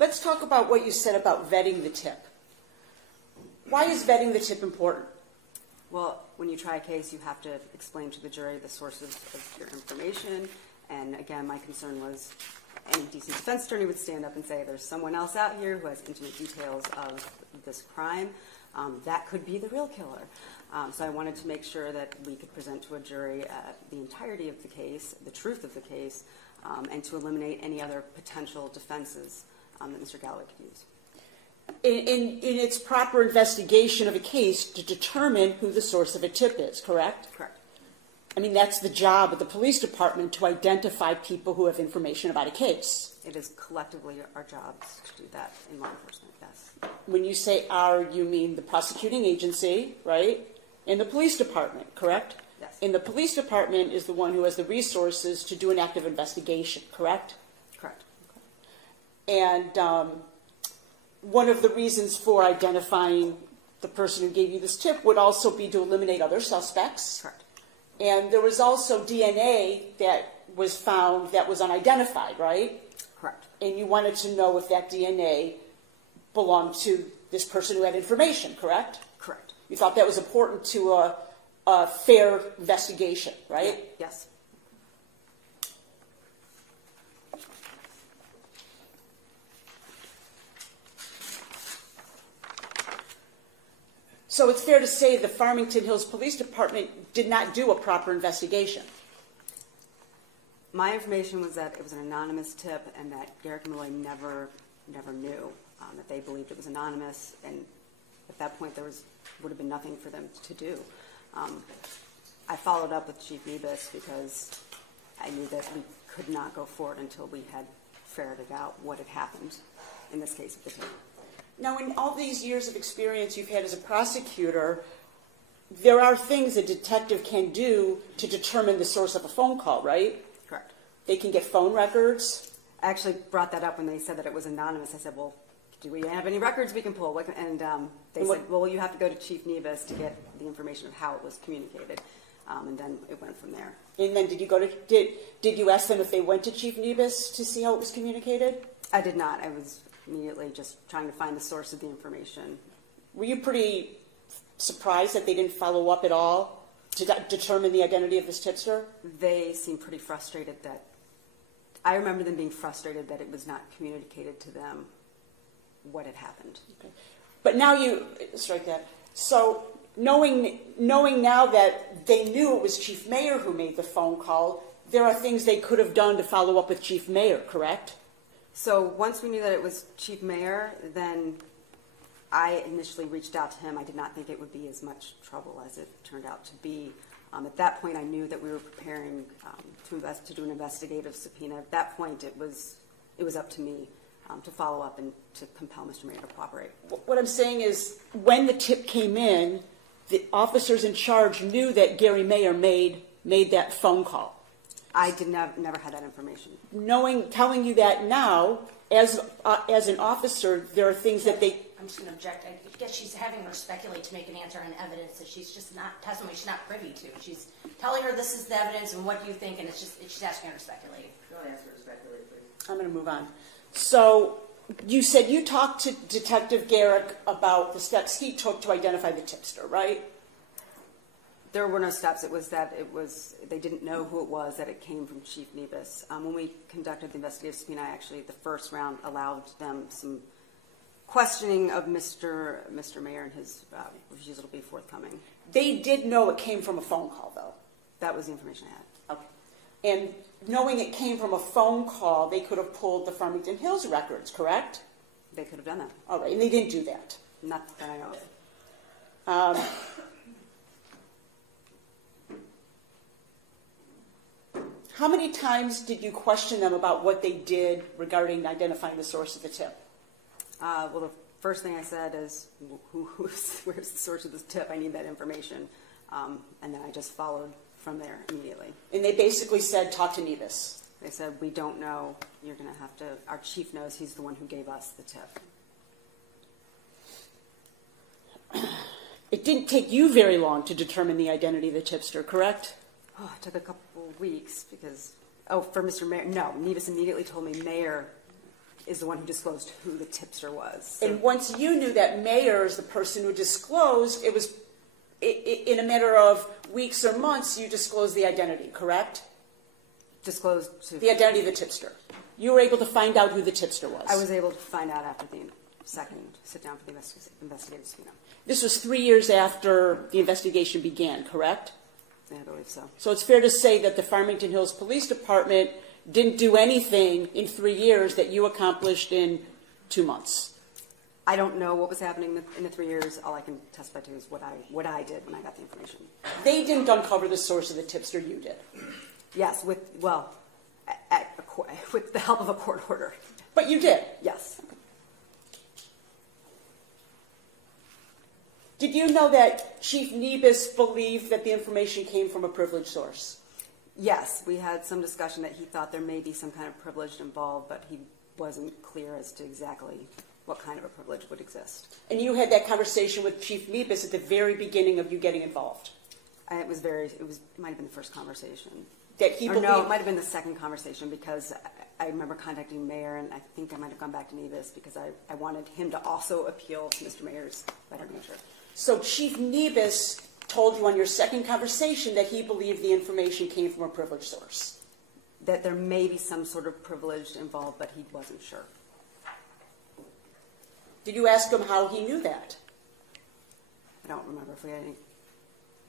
Let's talk about what you said about vetting the tip. Why is vetting the tip important? Well, when you try a case, you have to explain to the jury the sources of your information. And again, my concern was any decent defense attorney would stand up and say, there's someone else out here who has intimate details of this crime. That could be the real killer. So I wanted to make sure that we could present to a jury the entirety of the case, the truth of the case, and to eliminate any other potential defenses that Mr. Galloway could use. In its proper investigation of a case to determine who the source of a tip is, correct? Correct. I mean, that's the job of the police department, to identify people who have information about a case. It is collectively our jobs to do that in law enforcement, yes. When you say our, you mean the prosecuting agency, right? And the police department, correct? Yes. And the police department is the one who has the resources to do an active investigation, correct? Correct. And one of the reasons for identifying the person who gave you this tip would also be to eliminate other suspects. Correct. And there was also DNA that was found that was unidentified, right? Correct. And you wanted to know if that DNA belonged to this person who had information, correct? Correct. You thought that was important to a fair investigation, right? Yes. So it's fair to say the Farmington Hills Police Department did not do a proper investigation. My information was that it was an anonymous tip and that Garrick and Malloy never knew, that they believed it was anonymous, and at that point there would have been nothing for them to do. I followed up with Chief Nebus because I knew that we could not go forward until we had ferreted out what had happened in this case with the tip. Now, in all these years of experience you've had as a prosecutor, there are things a detective can do to determine the source of a phone call, right? Correct. They can get phone records. I actually brought that up when they said that it was anonymous. I said, well, do we have any records we can pull? And they said, well, you have to go to Chief Nebus to get the information of how it was communicated. And then it went from there. And then did you ask them if they went to Chief Nebus to see how it was communicated? I did not. I was immediately just trying to find the source of the information. Were you pretty surprised that they didn't follow up at all to determine the identity of this tipster? They seemed pretty frustrated I remember them being frustrated that it was not communicated to them what had happened. Okay. But now you strike that. So knowing now that they knew it was Chief Mayer who made the phone call, there are things they could have done to follow up with Chief Mayer, correct? So once we knew that it was Chief Mayer, then I initially reached out to him. I did not think it would be as much trouble as it turned out to be. At that point, I knew that we were preparing to do an investigative subpoena. At that point, it was up to me to follow up and to compel Mr. Mayer to cooperate. What I'm saying is, when the tip came in, the officers in charge knew that Gary Mayer made that phone call. I never had that information. Telling you that now, as an officer, there are things that they... I'm just going to object. I guess she's having her speculate to make an answer on evidence that she's just not, testimony she's not privy to. She's telling her this is the evidence and what do you think, and she's asking her to speculate. Don't ask her to speculate, please. I'm going to move on. So you said you talked to Detective Garrick about the steps he took to identify the tipster, right? There were no steps. It was that they didn't know who it was, that it came from Chief Nebus. When we conducted the investigative subpoena, actually, the first round allowed them some questioning of Mr. Mayer and his refusal to be forthcoming. They did know it came from a phone call, though. That was the information I had. Okay. And knowing it came from a phone call, they could have pulled the Farmington Hills records, correct? They could have done that. All right, and they didn't do that. Not that I know of. How many times did you question them about what they did regarding identifying the source of the tip? Well, the first thing I said is, where's the source of this tip? I need that information. And then I just followed from there immediately. And they basically said, talk to Nebus. They said, we don't know. You're going to have to, our chief knows. He's the one who gave us the tip. It didn't take you very long to determine the identity of the tipster, correct? Oh, it took a couple weeks because, for Mr. Mayer, no, Nebus immediately told me Mayer is the one who disclosed who the tipster was. So. And once you knew that Mayer is the person who disclosed, it was in a matter of weeks or months, you disclosed the identity, correct? Disclosed to... The identity of the tipster. You were able to find out who the tipster was. I was able to find out after the second sit down for the investigative subpoena. This was 3 years after the investigation began, correct? Yeah, I believe so. So it's fair to say that the Farmington Hills Police Department didn't do anything in 3 years that you accomplished in 2 months. I don't know what was happening in the 3 year. All I can testify to is what I did when I got the information. They didn't uncover the source of the tipster, you did. Yes, with the help of a court order. But you did? Yes. Did you know that Chief Nebus believed that the information came from a privileged source? Yes, we had some discussion that he thought there may be some kind of privilege involved, but he wasn't clear as to exactly what kind of a privilege would exist. And you had that conversation with Chief Nebus at the very beginning of you getting involved? It might have been the first conversation. That he believed... No, it might have been the second conversation because I remember contacting Mayer, and I think I might have gone back to Nebus because I wanted him to also appeal to Mr. Mayer's better nature. So Chief Nebus told you on your second conversation that he believed the information came from a privileged source? That there may be some sort of privilege involved, but he wasn't sure. Did you ask him how he knew that? I don't remember if we had any.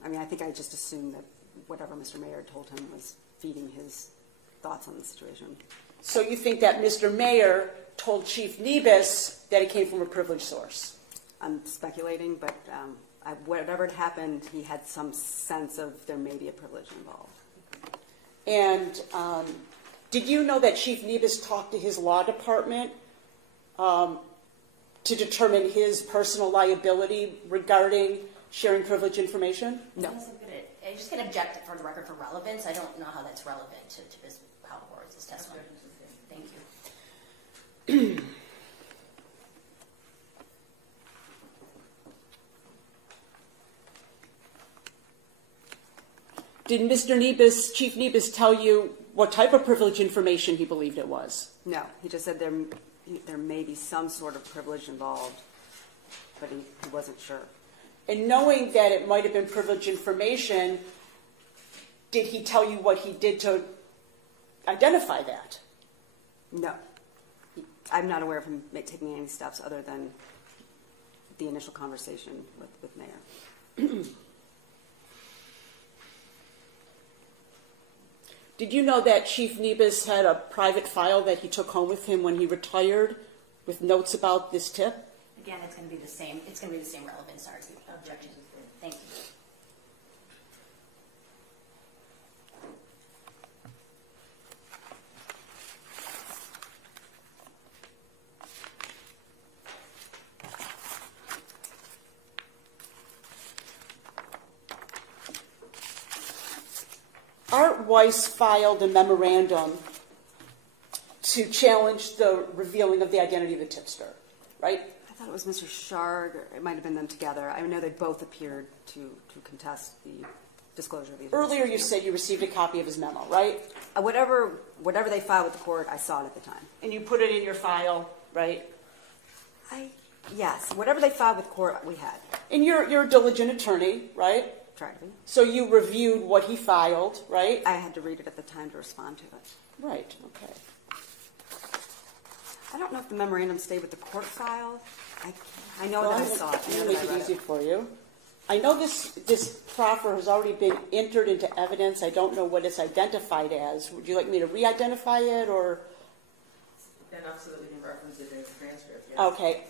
I mean, I think I just assumed that whatever Mr. Mayer told him was feeding his thoughts on the situation. So you think that Mr. Mayer told Chief Nebus that it came from a privileged source? I'm speculating, but whatever had happened, he had some sense of there may be a privilege involved. And did you know that Chief Nebus talked to his law department to determine his personal liability regarding sharing privileged information? No. I'm just going to object it for the record for relevance. I don't know how that's relevant to Ms. Powell's testimony. Thank you. Did Mr. Nebus, Chief Nebus, tell you what type of privileged information he believed it was? No. He just said there may be some sort of privilege involved, but he wasn't sure. And knowing that it might have been privileged information, did he tell you what he did to identify that? No. I'm not aware of him taking any steps other than the initial conversation with Mayer. Did you know that Chief Nebus had a private file that he took home with him when he retired with notes about this tip? Again, it's going to be the same. It's going to be the same relevance argument. Objection. Thank you. Art Weiss filed a memorandum to challenge the revealing of the identity of the tipster, right? I thought it was Mr. Shard. It might have been them together. I know they both appeared to contest the disclosure of the Earlier you said you received a copy of his memo, right? Whatever they filed with the court, I saw it at the time. And you put it in your file, right? Yes. Whatever they filed with court, we had. And you're a diligent attorney, right? Tried to be. So you reviewed what he filed, right? I had to read it at the time to respond to it. Right, okay. I don't know if the memorandum stayed with the court file. I know that I saw it. I'm going to make it easy for you. I know this proffer has already been entered into evidence. I don't know what it's identified as. Would you like me to re-identify it, or? Enough so that we can reference it in the transcript. Yes. Okay.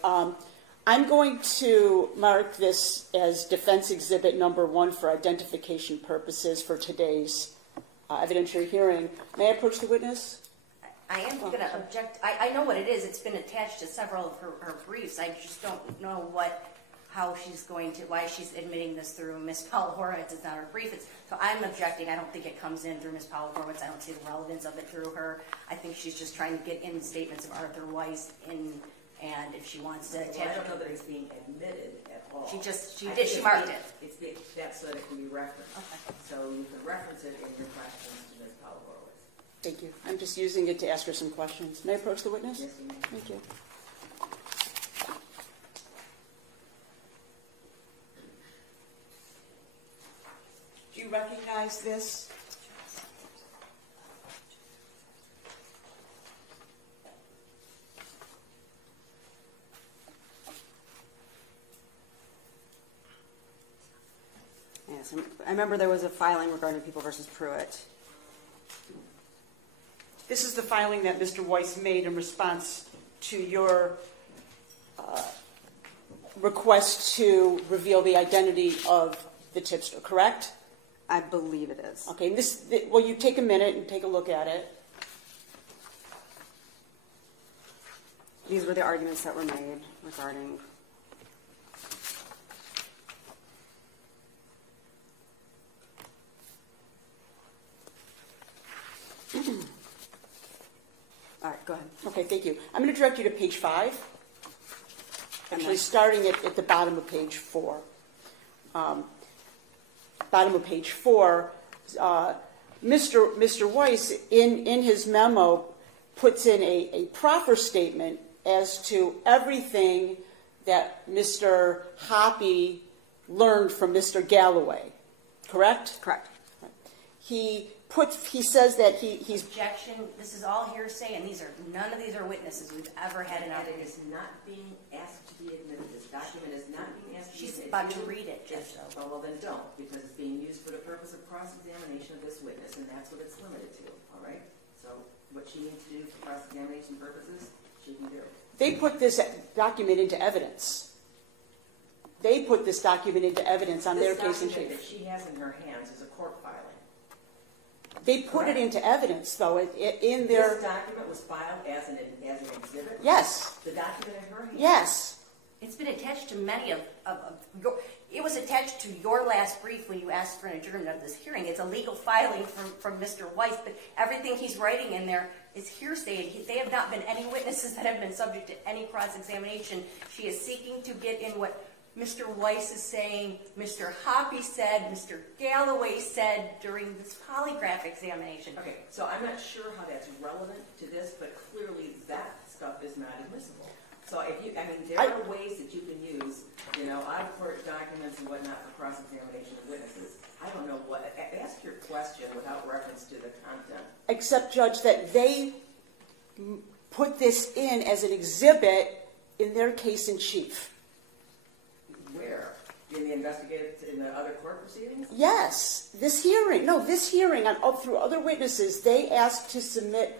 I'm going to mark this as defense exhibit number 1 for identification purposes for today's evidentiary hearing. May I approach the witness? I am going to object. I know what it is. It's been attached to several of her briefs. I just don't know how she's going to, why she's admitting this through Ms. Powell-Horowitz. It's not her brief. So I'm objecting. I don't think it comes in through Ms. Powell-Horowitz. I don't see the relevance of it through her. I think she's just trying to get in statements of Arthur Weiss in, and if she wants to attach I don't know that it's being admitted at all. She marked it. That's so that it can be referenced. Okay. So you can reference it in your questions to Ms. Powell-Horowitz. Thank you. I'm just using it to ask her some questions. May I approach the witness? Yes, you may. Thank you. Do you recognize this? Yes, I remember there was a filing regarding People versus Pruitt. This is the filing that Mr. Weiss made in response to your request to reveal the identity of the tipster, correct? I believe it is. Okay, will you take a minute and take a look at it? These were the arguments that were made regarding all right, go ahead. Okay, thank you. I'm going to direct you to page 5. Actually, starting at the bottom of page 4. Bottom of page 4, Mr. Weiss, in his memo, puts in a proffer statement as to everything that Mr. Hoppe learned from Mr. Galloway. Correct? Correct. He says that he's... Objection. This is all hearsay, and none of these are witnesses we've ever had an And argument. it is not being asked to be admitted. This document is not being asked to be admitted. about to read it, Judge. Oh, well, then don't, because it's being used for the purpose of cross-examination of this witness, and that's what it's limited to, all right? So what she needs to do for cross-examination purposes, she can do. They put this document into evidence. They put this document into evidence on their case in chief. This document that she has in her hands is a court filing. They put it into evidence, though, in their... This document was filed as an exhibit? Yes. The document in her hands? Yes. It's been attached to many of your, it was attached to your last brief when you asked for an adjournment of this hearing. It's a legal filing from Mr. Weiss, but everything he's writing in there is hearsay. They have not been any witnesses that have been subject to any cross-examination. She is seeking to get in what Mr. Weiss is saying, Mr. Hoppy said, Mr. Galloway said during this polygraph examination. Okay, so I'm not sure how that's relevant to this, but clearly that stuff is not admissible. So if you, I mean, there are ways that you can use, out-of-court documents and whatnot for cross-examination of witnesses. I don't know what, ask your question without reference to the content. Except, Judge, that they put this in as an exhibit in their case in chief. Where? In the in the other court proceedings? Yes. This hearing through other witnesses, they asked to submit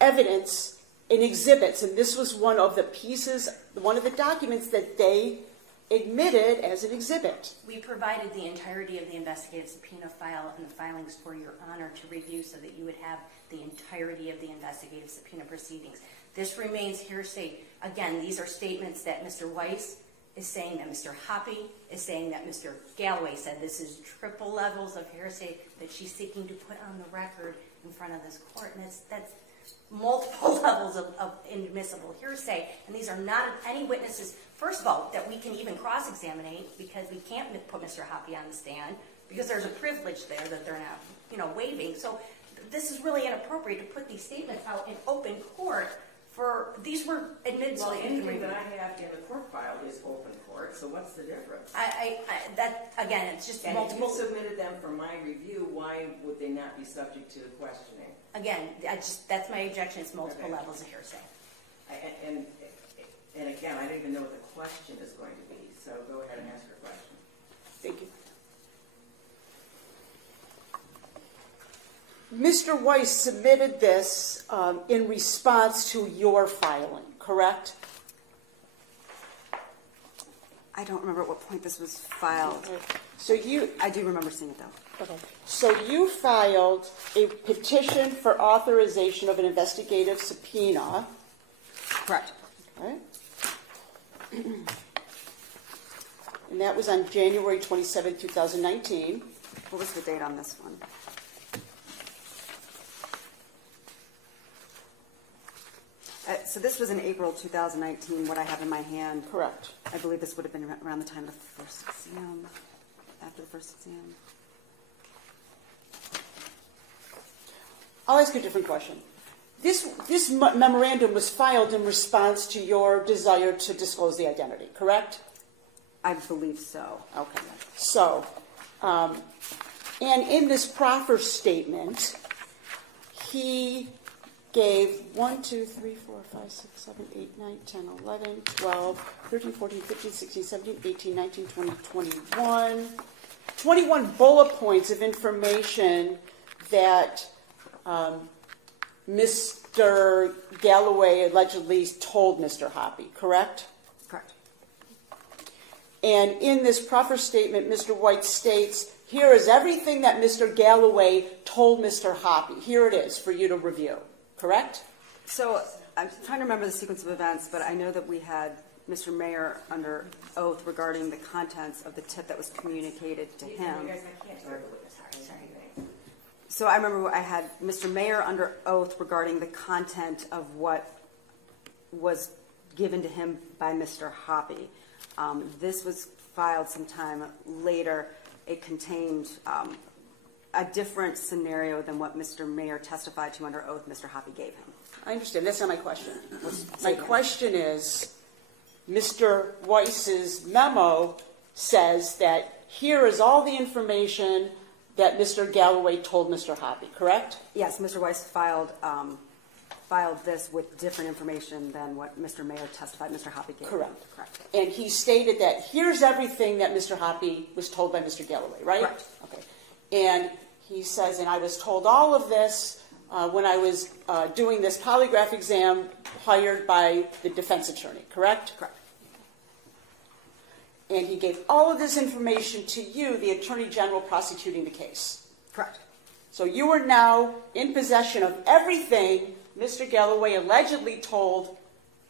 evidence in exhibits, and this was one of the pieces, one of the documents that they admitted as an exhibit. We provided the entirety of the investigative subpoena file and the filings for your honor to review so that you would have the entirety of the investigative subpoena proceedings. This remains hearsay. Again, these are statements that Mr. Weiss is saying, that Mr. Hoppy is saying, that Mr. Galloway said. This is triple levels of hearsay that she's seeking to put on the record in front of this court, and that's multiple levels of inadmissible hearsay, and these are not any witnesses, first of all, that we can even cross-examine, because we can't put Mr. Hoppy on the stand, because there's a privilege there that they're not, waiving. So this is really inappropriate to put these statements out in open court these were admitted. Well, anything that I have in the court file is open court, so what's the difference? Again, it's just and multiple. If you submitted them for my review, why would they not be subject to questioning? Again, that's my objection. It's multiple levels of hearsay. And again, I don't even know what the question is going to be, so go ahead and ask your question. Thank you. Mr. Weiss submitted this in response to your filing, correct? I don't remember at what point this was filed. So I do remember seeing it, though. Okay. So you filed a petition for authorization of an investigative subpoena. Correct. Okay. And that was on January 27, 2019. What was the date on this one? So this was in April 2019, what I have in my hand. Correct. I believe this would have been around the time of the first exam, after the first exam. I'll ask a different question. This memorandum was filed in response to your desire to disclose the identity, correct? I believe so. Okay. So, and in this proffer statement, he gave 1, 2, 3, 4, 5, 6, 7, 8, 9, 10, 11, 12, 13, 14, 15, 16, 17, 18, 19, 20, 21 bullet points of information that Mr. Galloway allegedly told Mr. Hoppy, correct? Correct. And in this proffer statement, Mr. White states, here is everything that Mr. Galloway told Mr. Hoppy. Here it is for you to review. Correct? So I'm trying to remember the sequence of events, but I know that we had Mr. Mayer under oath regarding the contents of the tip that was communicated to him. So I remember I had Mr. Mayer under oath regarding the content of what was given to him by Mr. Hoppy. This was filed sometime later. It contained a different scenario than what Mr. Mayer testified to under oath Mr. Hoppy gave him. I understand. That's not my question. My question is, Mr. Weiss's memo says that here is all the information that Mr. Galloway told Mr. Hoppy, correct? Yes, Mr. Weiss filed filed this with different information than what Mr. Mayer testified Mr. Hoppe gave. Correct. Correct. And he stated that here's everything that Mr. Hoppe was told by Mr. Galloway, right? Correct. Okay. And he says, and I was told all of this when I was doing this polygraph exam hired by the defense attorney, correct? Correct. And he gave all of this information to you, the Attorney General prosecuting the case. Correct. So you are now in possession of everything Mr. Galloway allegedly told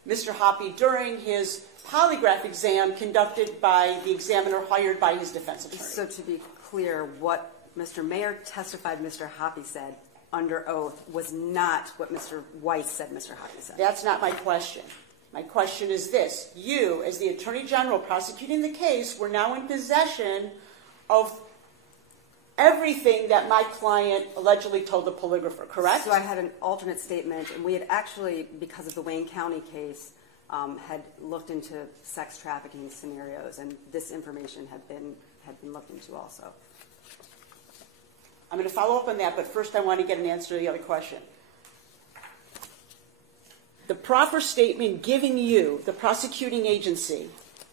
Mr. Hoppe during his polygraph exam conducted by the examiner hired by his defense attorney. So to be clear, what Mr. Mayer testified Mr. Hoppe said under oath was not what Mr. Weiss said Mr. Hoppe said. That's not my question. My question is this. You, as the Attorney General prosecuting the case, were now in possession of everything that my client allegedly told the polygrapher, correct? So I had an alternate statement, and we had actually, because of the Wayne County case, had looked into sex trafficking scenarios, and this information had been looked into also. I'm going to follow up on that, but first I want to get an answer to the other question. The proffer statement giving you, the prosecuting agency,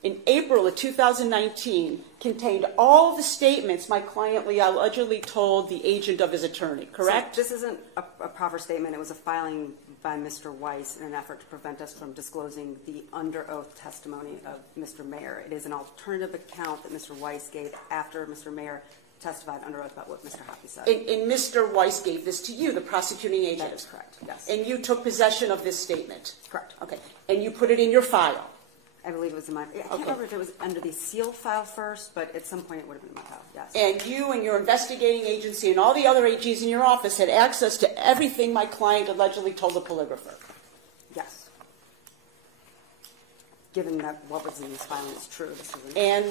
in April of 2019 contained all the statements my client allegedly told the agent of his attorney, correct? So this isn't a proper statement. It was a filing by Mr. Weiss in an effort to prevent us from disclosing the under oath testimony of Mr. Mayer. It is an alternative account that Mr. Weiss gave after Mr. Mayer testified under oath about what Mr. Hoppe said. And Mr. Weiss gave this to you, the prosecuting agent? That is correct, yes. And you took possession of this statement? Correct. Okay. And you put it in your file? I believe it was in my, I can't remember if it was under the sealed file first, but at some point it would have been in my file, yes. And you and your investigating agency and all the other AGs in your office had access to everything my client allegedly told the polygrapher? Yes. Given that what was in this filing is true, this is And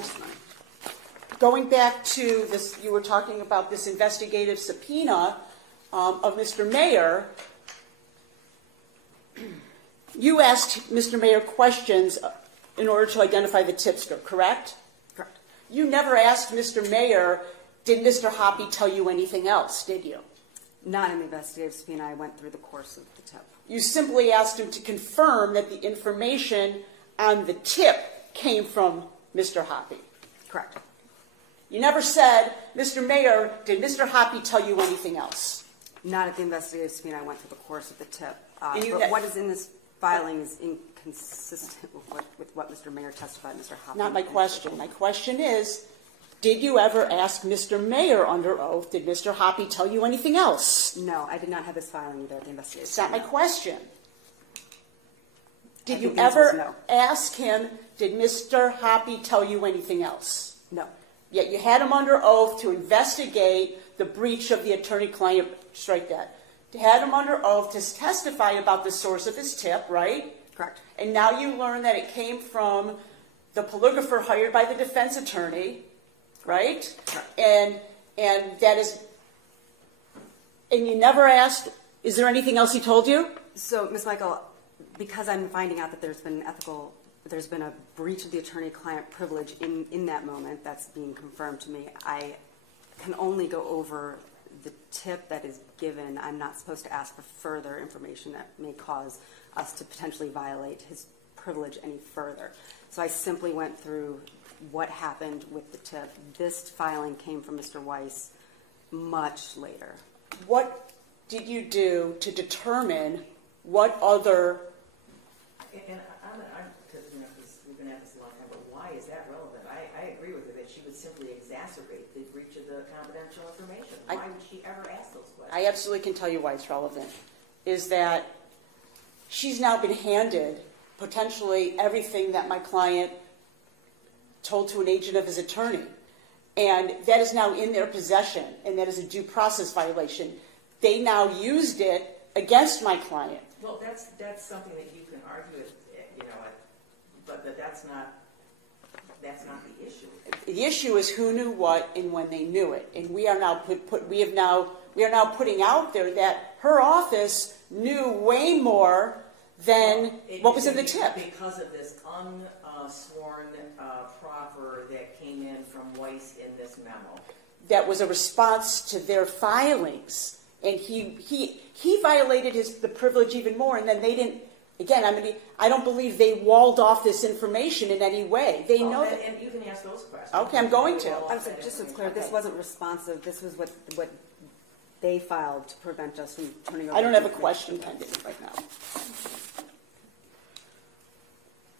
going back to this, you were talking about this investigative subpoena of Mr. Mayer. You asked Mr. Mayer questions in order to identify the tipster, correct? correct. You never asked Mr. Mayer, did Mr. Hoppe tell you anything else, did you? Not in the investigative subpoena. I went through the course of the tip. You simply asked him to confirm that the information on the tip came from Mr. Hoppe. Correct. You never said, Mr. Mayer, did Mr. Hoppe tell you anything else? Not at the investigative subpoena. I went through the course of the tip. And you But had- what is in this filing is inconsistent with what Mr. Mayer testified, Mr. Hoppe. Not my question. My question is, did you ever ask Mr. Mayer under oath, did Mr. Hoppe tell you anything else? No, I did not have this filing either at the investigative It's not my subpoena. question. Did I you think the answer is ever no. ask him, did Mr. Hoppe tell you anything else? No. Yet you had him under oath to investigate the breach of the attorney-client, strike that. You had him under oath to testify about the source of his tip, right? Correct. And now you learn that it came from the polygrapher hired by the defense attorney, right? Correct. And that is, and you never asked, is there anything else he told you? So, Ms. Michael, because I'm finding out that there's been a breach of the attorney-client privilege in that moment, that's being confirmed to me, I can only go over the tip that is given. I'm not supposed to ask for further information that may cause us to potentially violate his privilege any further. So I simply went through what happened with the tip. This filing came from Mr. Weiss much later. What did you do to determine what other... And because we've been at this a long time, but why is that relevant? I agree with her that she would simply exacerbate the breach of the confidential information. Why would she ever ask those questions? I absolutely can tell you why it's relevant, is that she's now been handed potentially everything that my client told to an agent of his attorney. And that is now in their possession, and that is a due process violation. They now used it against my client. Well, that's something that you can argue, but that's not the issue. The issue is who knew what and when they knew it, and we are now we are now putting out there that her office knew way more than what was in the tip. Because of this unsworn proffer that came in from Weiss in this memo. That was a response to their filings, and he violated the privilege even more, and then they didn't. Again, I don't believe they walled off this information in any way. They know that. And you can ask those questions. Okay, I'm going to. I was just so it's clear, this wasn't responsive. This was what they filed to prevent us from turning over. I don't have a question pending right now.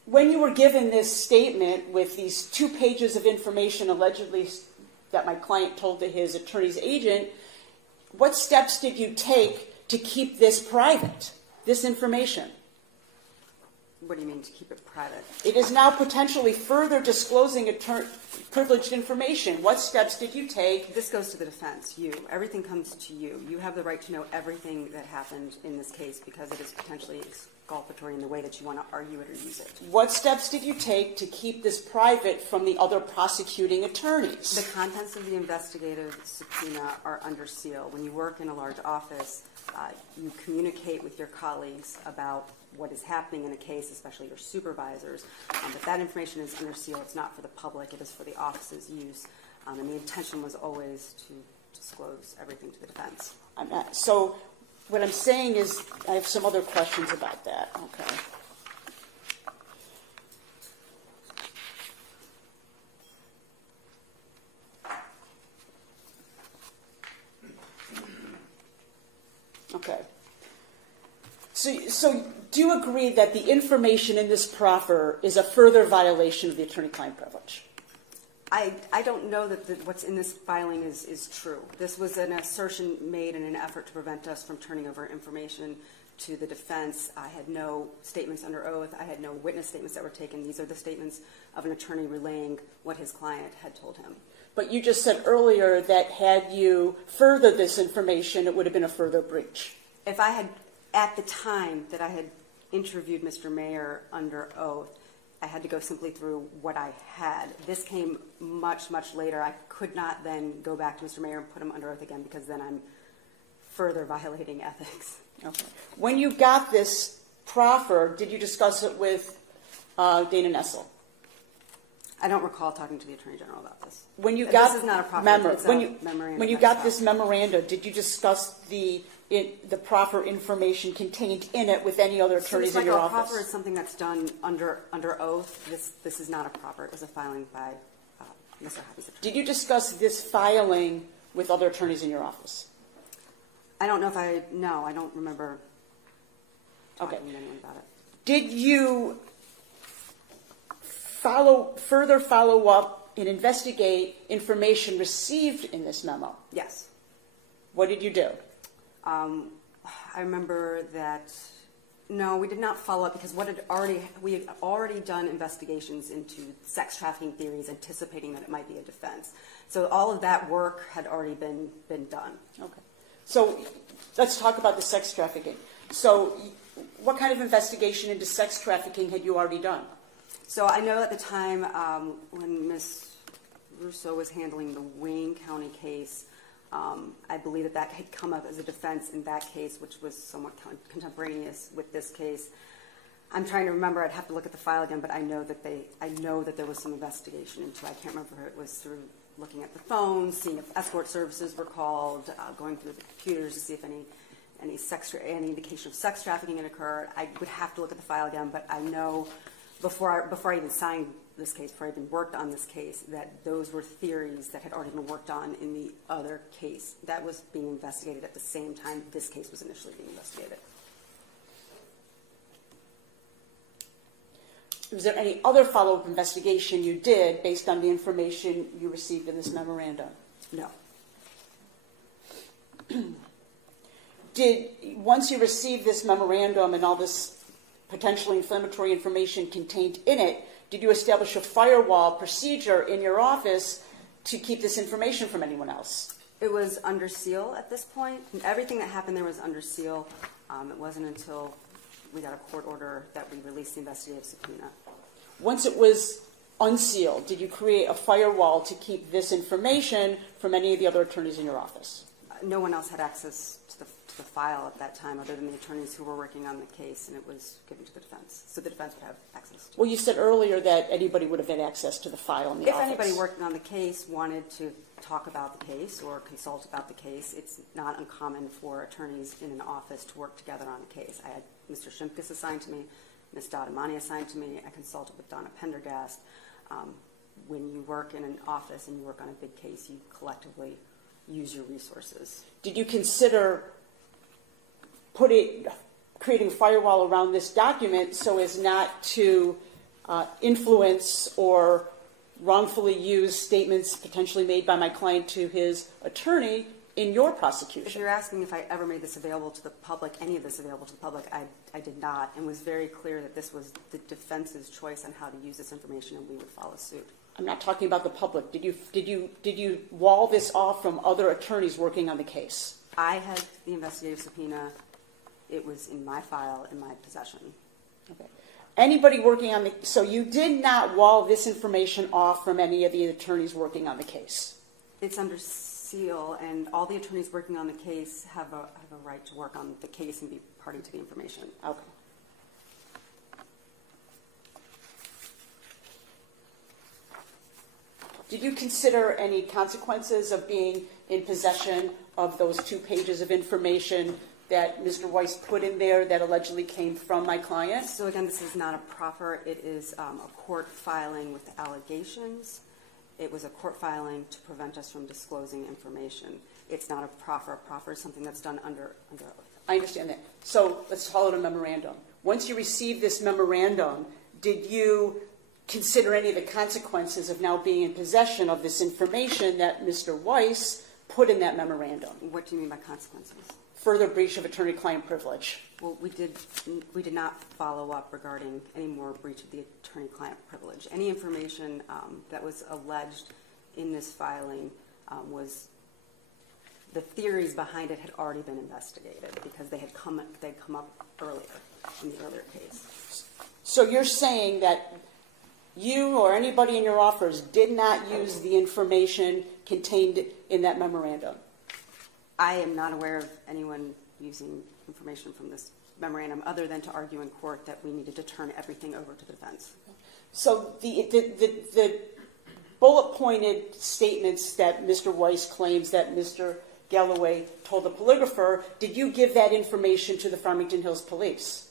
When you were given this statement with these 2 pages of information allegedly that my client told to his attorney's agent, what steps did you take to keep this private, this information? What do you mean to keep it private? It is now potentially further disclosing privileged information. What steps did you take? This goes to the defense, you. Everything comes to you. You have the right to know everything that happened in this case because it is potentially exculpatory in the way that you want to argue it or use it. What steps did you take to keep this private from the other prosecuting attorneys? The contents of the investigative subpoena are under seal. When you work in a large office, you communicate with your colleagues about what is happening in a case, especially your supervisors. But that information is under seal. It's not for the public. It is for the office's use. And the intention was always to disclose everything to the defense. So what I'm saying is I have some other questions about that. Okay. Okay. So do you agree that the information in this proffer is a further violation of the attorney-client privilege? I don't know that what's in this filing is true. This was an assertion made in an effort to prevent us from turning over information to the defense. I had no statements under oath. I had no witness statements that were taken. These are the statements of an attorney relaying what his client had told him. But you just said earlier that had you furthered this information, it would have been a further breach. If I had, at the time that I had interviewed Mr. Mayer under oath, I had to go simply through what I had. This came much, much later. I could not then go back to Mr. Mayer and put him under oath again because then I'm further violating ethics. Okay. When you got this proffer, did you discuss it with Dana Nessel? I don't recall talking to the Attorney General about this. When you got this is not a proffer. It's a memorandum. When you got this memoranda, did you discuss the proffer information contained in it with any other attorneys in your office? A proffer is something that's done under oath. This is not a proffer. It was a filing by Mr. Happy's attorney. Did you discuss this filing with other attorneys in your office? I don't know if I don't remember talking to anyone about it. Did you further follow up and investigate information received in this memo? Yes. What did you do? I remember that, no, we did not follow up because we had already done investigations into sex trafficking theories, anticipating that it might be a defense. So all of that work had already been done. Okay. So let's talk about the sex trafficking. So what kind of investigation into sex trafficking had you already done? So I know at the time when Ms. Russo was handling the Wayne County case, I believe that had come up as a defense in that case, which was somewhat contemporaneous with this case. I'm trying to remember. I'd have to look at the file again, but I know that there was some investigation into. I can't remember if it was through looking at the phones, seeing if escort services were called, going through the computers to see if any indication of sex trafficking had occurred. I would have to look at the file again, but I know before I even signed this case, before I even worked on this case, that those were theories that had already been worked on in the other case. That was being investigated at the same time this case was initially being investigated. Was there any other follow-up investigation you did based on the information you received in this memorandum? No. Once you received this memorandum and all this potentially inflammatory information contained in it, did you establish a firewall procedure in your office to keep this information from anyone else? It was under seal at this point. Everything that happened there was under seal. It wasn't until we got a court order that we released the investigative subpoena. Once it was unsealed, did you create a firewall to keep this information from any of the other attorneys in your office? No one else had access to to the file at that time other than the attorneys who were working on the case, and it was given to the defense. So the defense would have access to it. Well, you said earlier that anybody would have had access to the file in the office. If anybody working on the case wanted to talk about the case or consult about the case, it's not uncommon for attorneys in an office to work together on a case. I had Mr. Shimkus assigned to me, Ms. Dodamani assigned to me. I consulted with Donna Pendergast. When you work in an office and you work on a big case, you collectively use your resources. Did you consider creating a firewall around this document so as not to influence or wrongfully use statements potentially made by my client to his attorney in your prosecution? If you're asking if I ever made this available to the public, any of this available to the public, I did not, and was very clear that this was the defense's choice on how to use this information, and we would follow suit. I'm not talking about the public. Did you wall this off from other attorneys working on the case? I had the investigative subpoena. It was in my file, in my possession. Okay. Anybody working on the, so you did not wall this information off from any of the attorneys working on the case? It's under seal, and all the attorneys working on the case have a right to work on the case and be party to the information. Okay. Did you consider any consequences of being in possession of those 2 pages of information that Mr. Weiss put in there that allegedly came from my client? So again, this is not a proffer. It is a court filing with allegations. It was a court filing to prevent us from disclosing information. It's not a proffer. A proffer is something that's done under oath. I understand that. So let's call it a memorandum. Once you received this memorandum, did you consider any of the consequences of now being in possession of this information that Mr. Weiss put in that memorandum? What do you mean by consequences? Further breach of attorney-client privilege. Well, we did not follow up regarding any more breach of the attorney-client privilege. Any information that was alleged in this filing was, the theories behind it had already been investigated because they'd come up earlier in the earlier case. So you're saying that you or anybody in your office did not use the information contained in that memorandum? I am not aware of anyone using information from this memorandum other than to argue in court that we needed to turn everything over to the defense. So the bullet-pointed statements that Mr. Weiss claims that Mr. Galloway told the polygrapher, did you give that information to the Farmington Hills Police?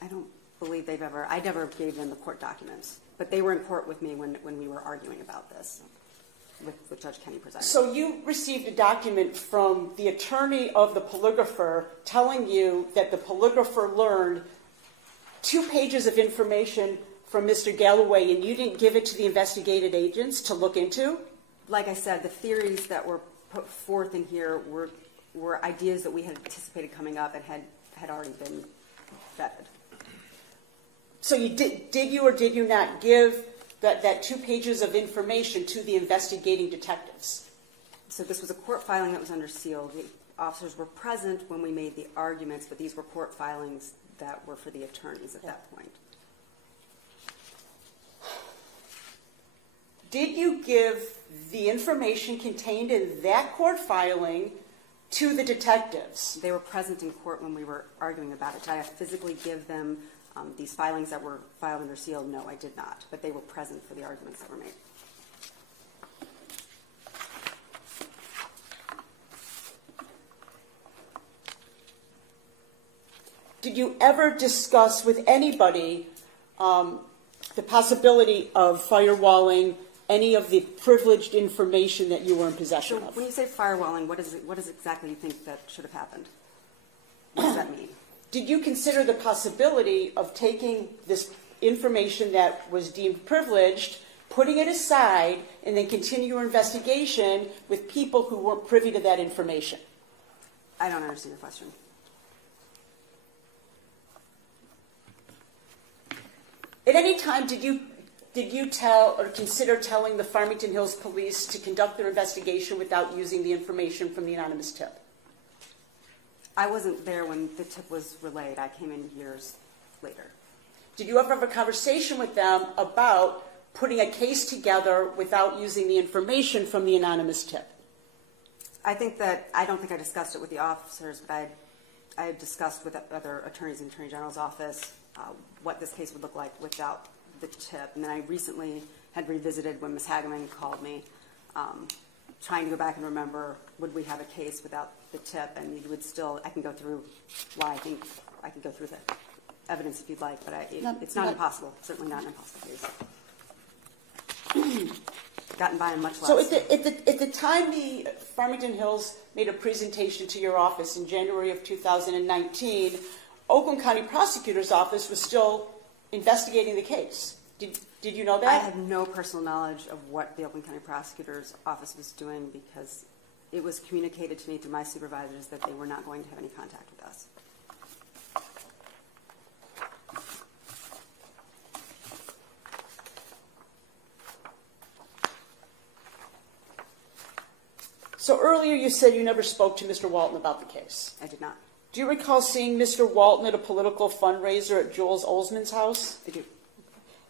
I don't believe I never gave them the court documents, but they were in court with me when we were arguing about this. With Judge Kenny presiding. So you received a document from the attorney of the polygrapher telling you that the polygrapher learned 2 pages of information from Mr. Galloway, and you didn't give it to the investigative agents to look into? Like I said, the theories that were put forth in here were ideas that we had anticipated coming up and had already been vetted. So you did you or did you not give that 2 pages of information to the investigating detectives? So this was a court filing that was under seal. The officers were present when we made the arguments, but these were court filings that were for the attorneys at that point. Did you give the information contained in that court filing to the detectives? They were present in court when we were arguing about it. Did I physically give them these filings that were filed under seal? No, I did not. But they were present for the arguments that were made. Did you ever discuss with anybody the possibility of firewalling any of the privileged information that you were in possession So of? when you say firewalling, what is exactly you think that should have happened? What does that mean? Did you consider the possibility of taking this information that was deemed privileged, putting it aside, and then continue your investigation with people who weren't privy to that information? I don't understand your question. At any time, did you tell or consider telling the Farmington Hills Police to conduct their investigation without using the information from the anonymous tip? I wasn't there when the tip was relayed. I came in years later. Did you ever have a conversation with them about putting a case together without using the information from the anonymous tip? I don't think I discussed it with the officers, but I had discussed with other attorneys in the Attorney General's office what this case would look like without the tip. And then I recently had revisited when Ms. Hageman called me, trying to go back and remember, would we have a case without the tip? And you would still, I can go through why I think I can go through the evidence if you'd like, but it's not impossible. Certainly not an impossible case. Gotten by in much less. So at the time the Farmington Hills made a presentation to your office in January of 2019, Oakland County Prosecutor's Office was still investigating the case. Did you know that? I have no personal knowledge of what the Oakland County Prosecutor's Office was doing because it was communicated to me through my supervisors that they were not going to have any contact with us. So earlier you said you never spoke to Mr. Walton about the case. I did not. Do you recall seeing Mr. Walton at a political fundraiser at Jules Olsman's house? I do.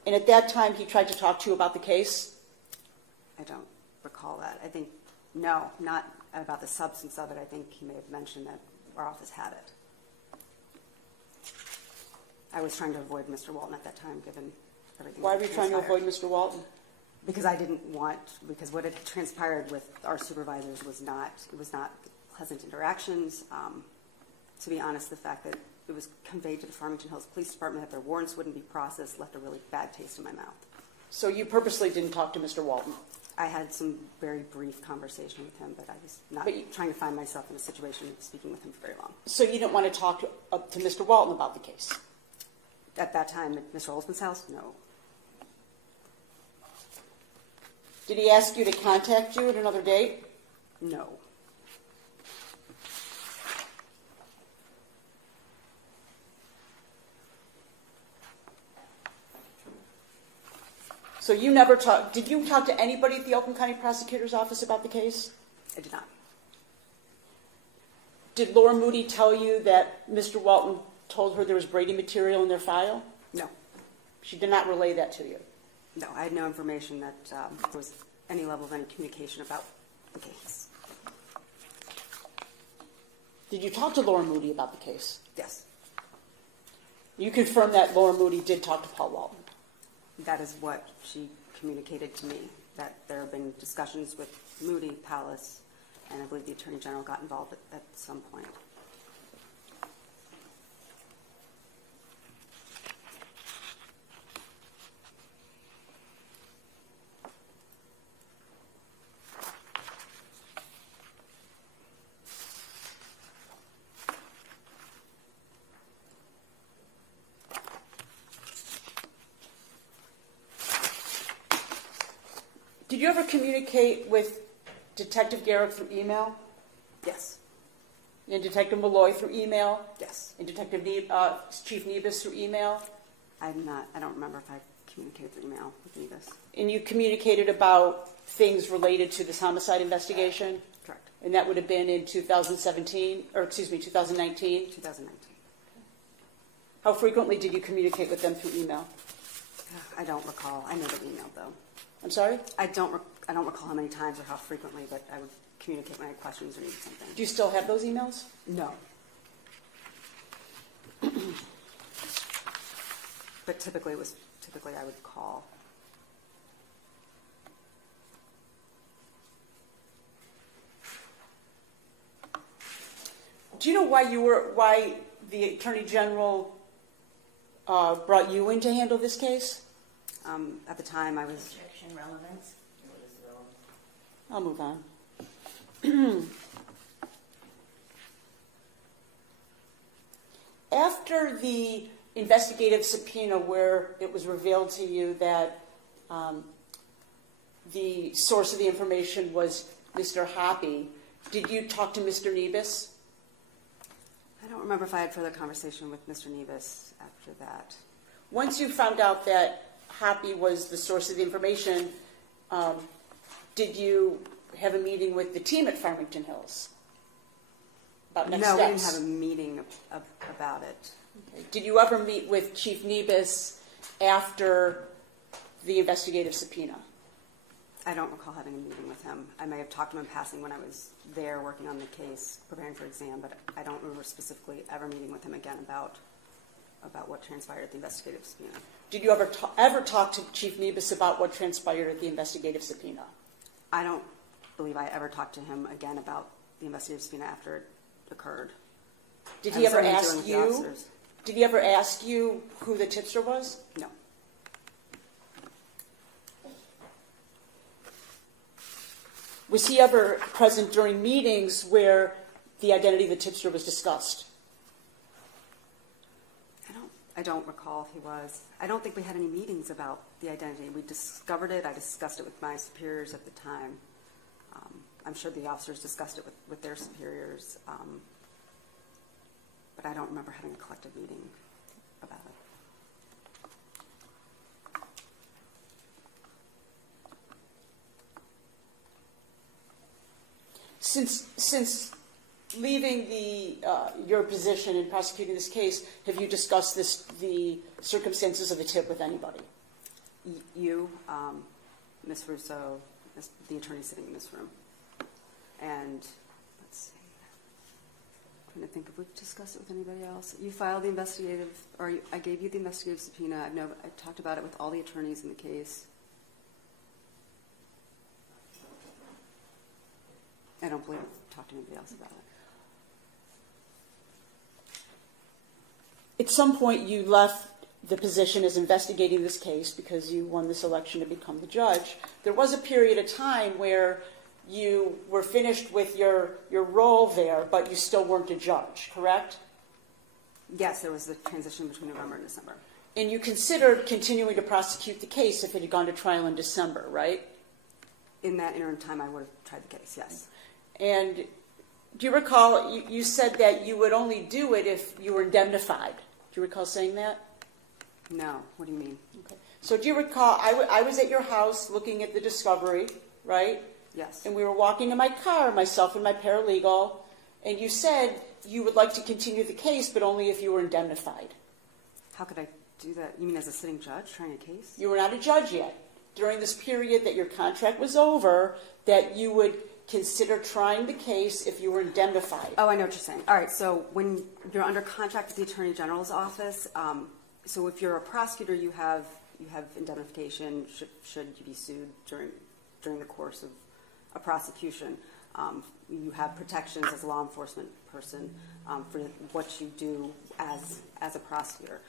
And at that time he tried to talk to you about the case? I don't recall that. I think, no, not about the substance of it. I think he may have mentioned that our office had it. I was trying to avoid Mr. Walton at that time, given everything. Why were you trying to avoid Mr. Walton? Because I didn't want, because what had transpired with our supervisors was not pleasant interactions. To be honest, the fact that it was conveyed to the Farmington Hills Police Department that their warrants wouldn't be processed left a really bad taste in my mouth. So you purposely didn't talk to Mr. Walton? I had some very brief conversation with him, but I was not trying to find myself in a situation of speaking with him for very long. So you didn't want to talk to Mr. Walton about the case? At that time, at Mr. Olsman's house, no. Did he ask you to contact you at another date? No. So you never talked, did you talk to anybody at the Oakland County Prosecutor's Office about the case? I did not. Did Laura Moody tell you that Mr. Walton told her there was Brady material in their file? No. She did not relay that to you? No, I had no information that there was any level of any communication about the case. Did you talk to Laura Moody about the case? Yes. You confirm that Laura Moody did talk to Paul Walton? That is what she communicated to me, that there have been discussions with Moody, Palace, and I believe the Attorney General got involved at some point. Did you ever communicate with Detective Garrick through email? Yes. And Detective Malloy through email? Yes. And Chief Nebus through email? I don't remember if I communicated through email with Nebus. And you communicated about things related to this homicide investigation? Correct. And that would have been in 2019? 2019. How frequently did you communicate with them through email? I don't recall. I know the email, though. I'm sorry? I don't recall how many times or how frequently, but I would communicate when I had questions or needed something. Do you still have those emails? No. But typically I would call. Do you know why the Attorney General brought you in to handle this case? At the time, I was... Objection relevance. I'll move on. After the investigative subpoena where it was revealed to you that the source of the information was Mr. Hoppy, did you talk to Mr. Nebus? I don't remember if I had further conversation with Mr. Nebus after that. Once you found out that Hoppy was the source of the information, did you have a meeting with the team at Farmington Hills about next steps? No, we didn't have a meeting about it. Okay. Did you ever meet with Chief Nebus after the investigative subpoena? I don't recall having a meeting with him. I may have talked to him in passing when I was there working on the case, preparing for exam, but I don't remember specifically ever meeting with him again about what transpired at the investigative subpoena. Did you ever talk to Chief Nebus about what transpired at the investigative subpoena? I don't believe I ever talked to him again about the investigative subpoena after it occurred. Did he ever ask you? Did he ever ask you who the tipster was? No. Was he ever present during meetings where the identity of the tipster was discussed? I don't recall if he was. I don't think we had any meetings about the identity. We discovered it. I discussed it with my superiors at the time. I'm sure the officers discussed it with their superiors, but I don't remember having a collective meeting about it. Since leaving your position in prosecuting this case, have you discussed the circumstances of the tip with anybody? You, Ms. Russo, the attorney sitting in this room, and let's see. I'm trying to think if we've discussed it with anybody else. You filed the investigative, or I gave you the investigative subpoena. I talked about it with all the attorneys in the case. I don't believe I've talked to anybody else about it. At some point, you left the position as investigating this case because you won this election to become the judge. There was a period of time where you were finished with your role there, but you still weren't a judge, correct? Yes, there was the transition between November and December. And you considered continuing to prosecute the case if it had gone to trial in December, right? In that interim time, I would have tried the case, yes. And do you recall, you said that you would only do it if you were indemnified. Do you recall saying that? No. What do you mean? Okay. So do you recall, I was at your house looking at the discovery, right? Yes. And we were walking to my car, myself and my paralegal, and you said you would like to continue the case, but only if you were indemnified. How could I do that? You mean as a sitting judge trying a case? You were not a judge yet. During this period that your contract was over, that you would consider trying the case if you were indemnified. Oh, I know what you're saying. All right, so when you're under contract with the Attorney General's office, so if you're a prosecutor, you have indemnification should you be sued during the course of a prosecution. You have protections as a law enforcement person for what you do as a prosecutor.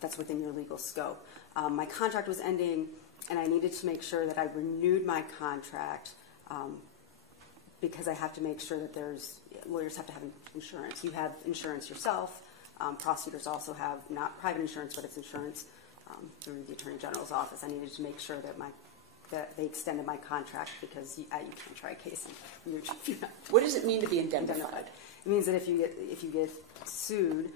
That's within your legal scope. My contract was ending, and I needed to make sure that I renewed my contract because I have to make sure that lawyers have to have insurance. You have insurance yourself. Prosecutors also have not private insurance, but it's insurance through the Attorney General's office. I needed to make sure that they extended my contract because you can't try a case. What does it mean to be indemnified? It means that if you get sued,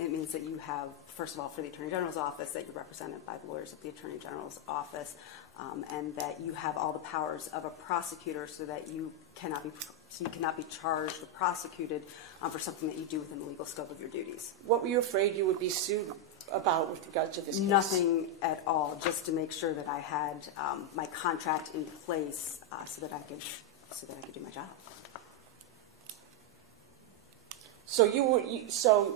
it means that you have, first of all, for the Attorney General's office, that you're represented by the lawyers of the Attorney General's office, and that you have all the powers of a prosecutor, so that you cannot be charged or prosecuted for something that you do within the legal scope of your duties. What were you afraid you would be sued about with regard to this case? Nothing at all, just to make sure that I had my contract in place so that I could do my job. So you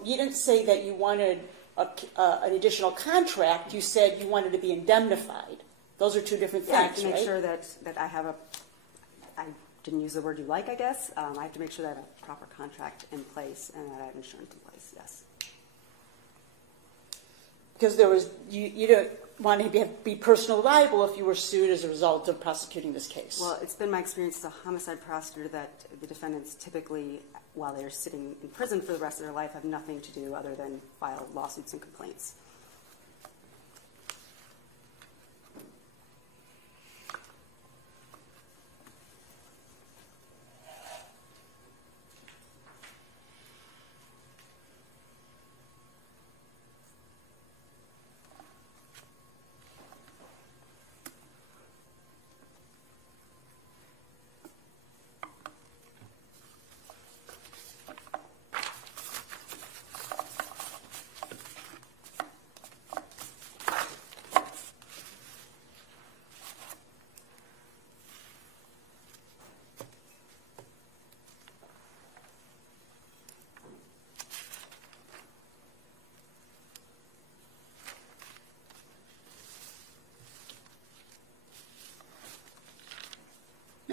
didn't say that you wanted an additional contract. You said you wanted to be indemnified. Those are two different things, I have to make right? sure that I have I didn't use the word you like, I guess. I have to make sure that I have a proper contract in place and that I have insurance in place, yes. Because you don't want to be personally liable if you were sued as a result of prosecuting this case. Well, it's been my experience as a homicide prosecutor that the defendants typically, while they're sitting in prison for the rest of their life, have nothing to do other than file lawsuits and complaints.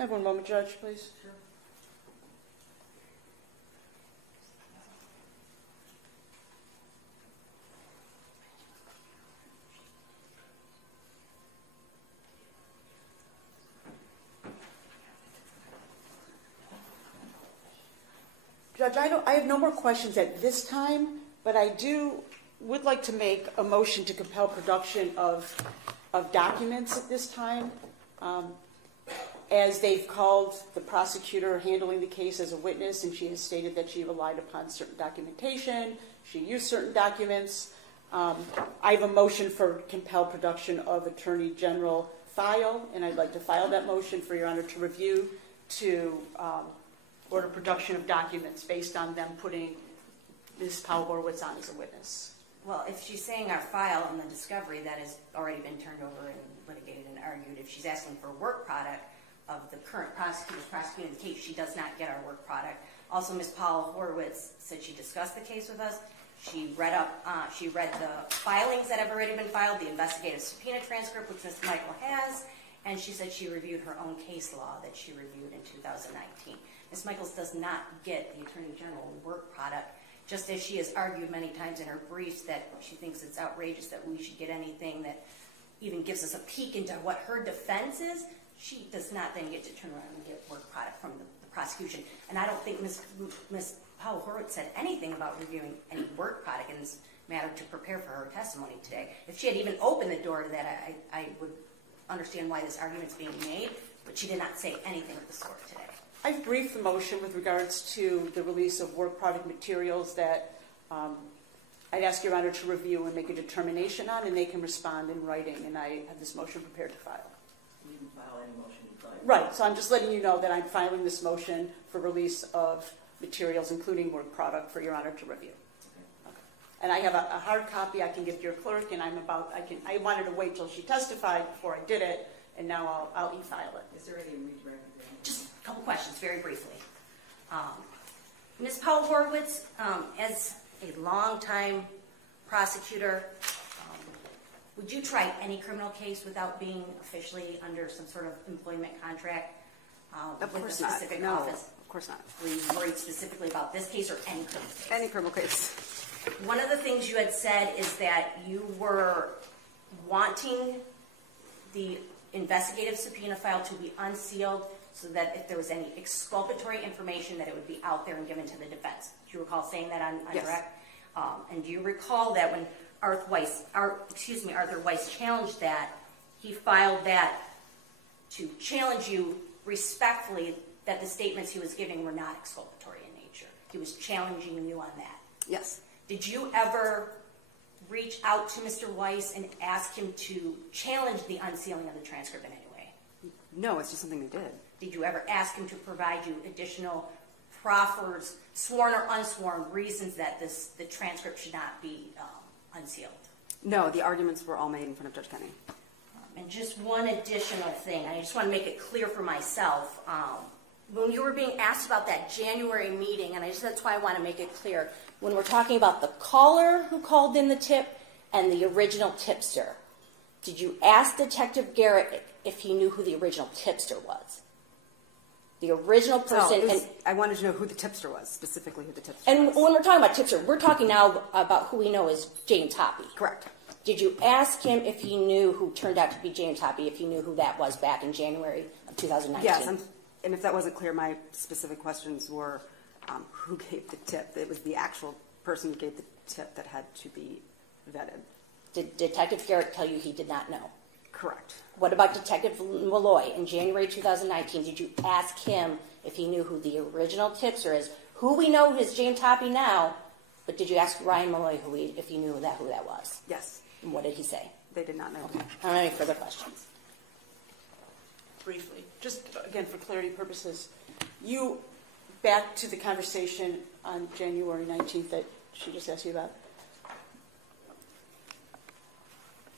I have one moment, Judge, please? Sure. Judge, I have no more questions at this time, but I would like to make a motion to compel production of documents at this time. As they've called the prosecutor handling the case as a witness, and she has stated that she relied upon certain documentation, she used certain documents. I have a motion for compel production of Attorney General file, and I'd like to file that motion for Your Honor to review to order production of documents based on them putting Ms. Powell-Horowitz on as a witness. Well, if she's saying our file on the discovery, that has already been turned over and litigated and argued. If she's asking for work product of the current prosecutors prosecuting the case, she does not get our work product. Also, Ms. Powell-Horowitz said she discussed the case with us. She read the filings that have already been filed, the investigative subpoena transcript, which Mr. Michael has, and she said she reviewed her own case law that she reviewed in 2019. Ms. Michaels does not get the Attorney General work product, just as she has argued many times in her briefs that she thinks it's outrageous that we should get anything that even gives us a peek into what her defense is. She does not then get to turn around and get work product from the prosecution. And I don't think Ms. Powell-Horowitz said anything about reviewing any work product in this matter to prepare for her testimony today. If she had even opened the door to that, I would understand why this argument's being made, but she did not say anything of the sort today. I've briefed the motion with regards to the release of work product materials that I'd ask Your Honor to review and make a determination on, and they can respond in writing, and I have this motion prepared to file. You can file any motion you'd like. Right, so I'm just letting you know that I'm filing this motion for release of materials, including work product, for Your Honor to review. Okay. And I have a hard copy I can give to your clerk, and I wanted to wait till she testified before I did it, and now I'll e-file it. Is there any redirect? Just a couple questions, very briefly. Ms. Powell-Horowitz, as a longtime prosecutor, would you try any criminal case without being officially under some sort of employment contract with a specific not. office? No, of course not. Were you worried specifically about this case or any criminal case? Any criminal case. One of the things you had said is that you were wanting the investigative subpoena file to be unsealed so that if there was any exculpatory information that it would be out there and given to the defense. Do you recall saying that on Yes. direct? And do you recall that when Arthur Weiss challenged that, he filed that to challenge you respectfully that the statements he was giving were not exculpatory in nature? He was challenging you on that. Yes. Did you ever reach out to Mr. Weiss and ask him to challenge the unsealing of the transcript in any way? No, it's just something they did. Did you ever ask him to provide you additional proffers, sworn or unsworn, reasons that the transcript should not be unsealed? No, the arguments were all made in front of Judge Kenny. And just one additional thing, I just want to make it clear for myself. When you were being asked about that January meeting, and that's why I want to make it clear, when we're talking about the caller who called in the tip and the original tipster, did you ask Detective Garrett if he knew who the original tipster was? The original person. I wanted to know who the tipster was, specifically who the tipster and was. when we're talking about tipster, we're talking now about who we know as James Hoppy. Correct. Did you ask him if he knew who turned out to be James Hoppy, if he knew who that was back in January of 2019? Yes, and if that wasn't clear, my specific questions were who gave the tip. It was the actual person who gave the tip that had to be vetted. Did Detective Garrett tell you he did not know? Correct. What about Detective Malloy in January 2019? Did you ask him if he knew who the original tipster is? Who we know is James Hoppy now, but did you ask Ryan Malloy if he knew who that was? Yes. And what did he say? They did not know. Okay. I don't have any further questions. Briefly, just again for clarity purposes, you, back to the conversation on January 19th that she just asked you about.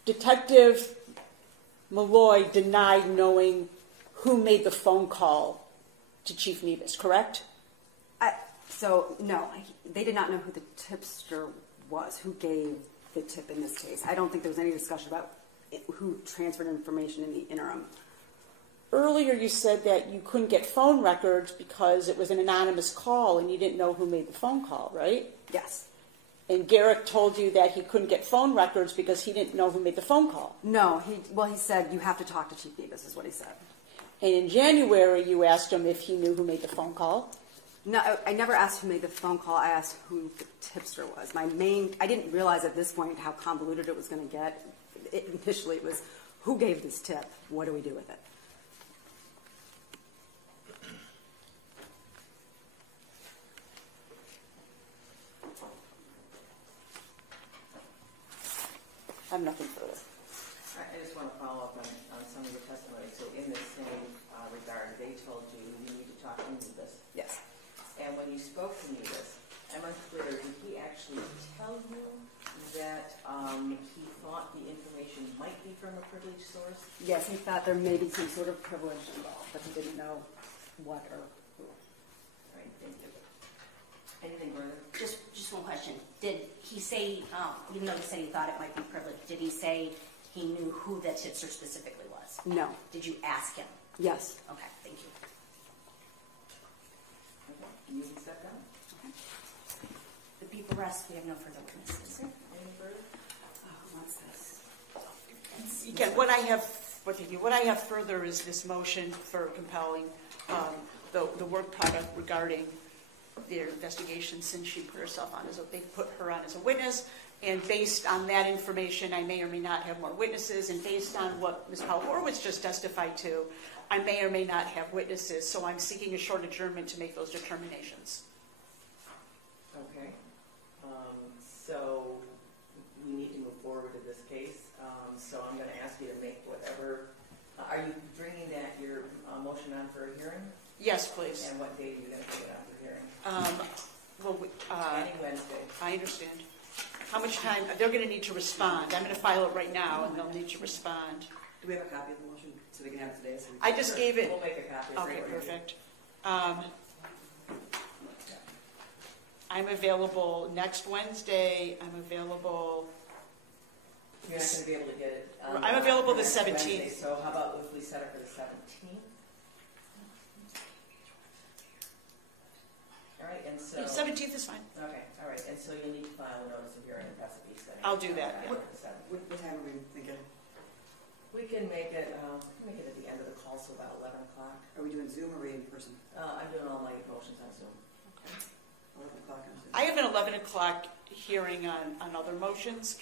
Detective Malloy denied knowing who made the phone call to Chief Nebus, correct? No, they did not know who the tipster was, who gave the tip in this case. I don't think there was any discussion about who transferred information in the interim. earlier you said that you couldn't get phone records because it was an anonymous call and you didn't know who made the phone call, right? Yes. And Garrick told you that he couldn't get phone records because he didn't know who made the phone call. No, he said you have to talk to Chief Nebus, is what he said. And in January, you asked him if he knew who made the phone call. No, I never asked who made the phone call. I asked who the tipster was. I didn't realize at this point how convoluted it was going to get. Initially, it was, who gave this tip? What do we do with it? I have nothing further. I just want to follow up on some of your testimony. So in this same regard, they told you need to talk to Nebus. Yes. And when you spoke to Nebus, I'm unclear, did he actually tell you that he thought the information might be from a privileged source? Yes, he thought there may be some sort of privilege involved, but he didn't know what or who. All right, thank you. Anything further? Just one question. Did he say, even though he said he thought it might be privileged, did he say he knew who that tipster specifically was? No. Did you ask him? Yes. Okay, thank you. Okay, you can step down. Okay. The people rest. We have no further witnesses. Any further? What's this? Again, what I have further is this motion for compelling the work product regarding their investigation, since she put herself on they put her on as a witness, and based on that information, I may or may not have more witnesses, and based on what Ms. Powell-Horwitz just testified to, I may or may not have witnesses, so I'm seeking a short adjournment to make those determinations. Okay. So we need to move forward with this case. So I'm going to ask you to make whatever. Are you bringing your motion on for a hearing? Yes, please. And what date are you going to put it on for hearing? Any Wednesday. I understand. How much time? They're going to need to respond. I'm going to file it right now, and they'll need to respond. Do we have a copy of the motion so we can have it today? So I just gave it. We'll make a copy. Okay, perfect. I'm available next Wednesday. I'm available. You're not going to be able to get it. I'm available the next 17th. Wednesday, so how about if we set it for the 17th? All right, and so. The 17th is fine. Okay, all right, and so you'll need to file a notice of hearing and pass a fee study. I'll do that, yeah. What time are we thinking? We can make it at the end of the call, so about 11 o'clock. Are we doing Zoom or are we in person? I'm doing all my motions on Zoom. Okay. 11 o'clock on Zoom. I have an 11 o'clock hearing on other motions.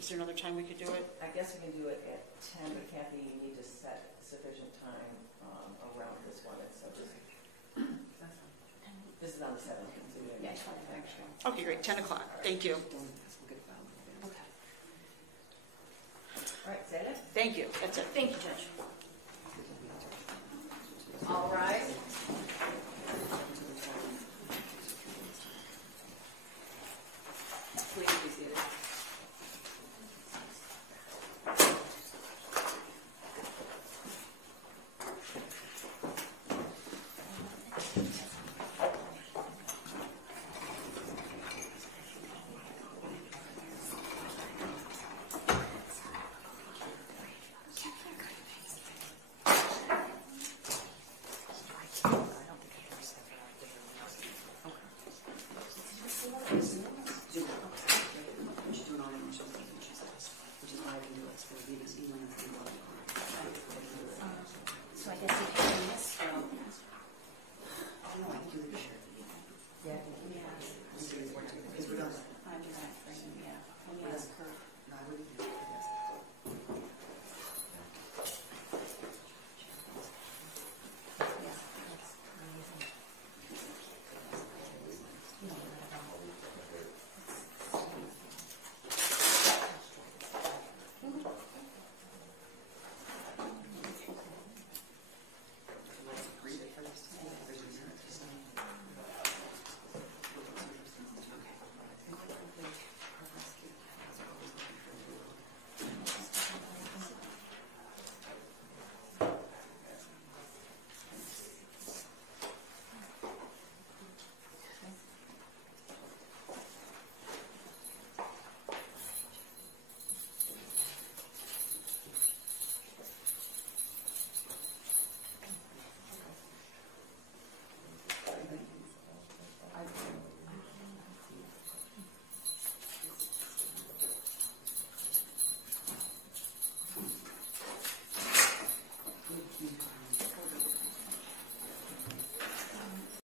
Is there another time we could do it? I guess we can do it at 10, but Kathy, you need to set sufficient time around this one. So this is on the 17th. So we have actually. Okay, great. 10 o'clock. Thank you. We'll get it filed. All right, say it. Thank you. That's it. Thank you, Judge.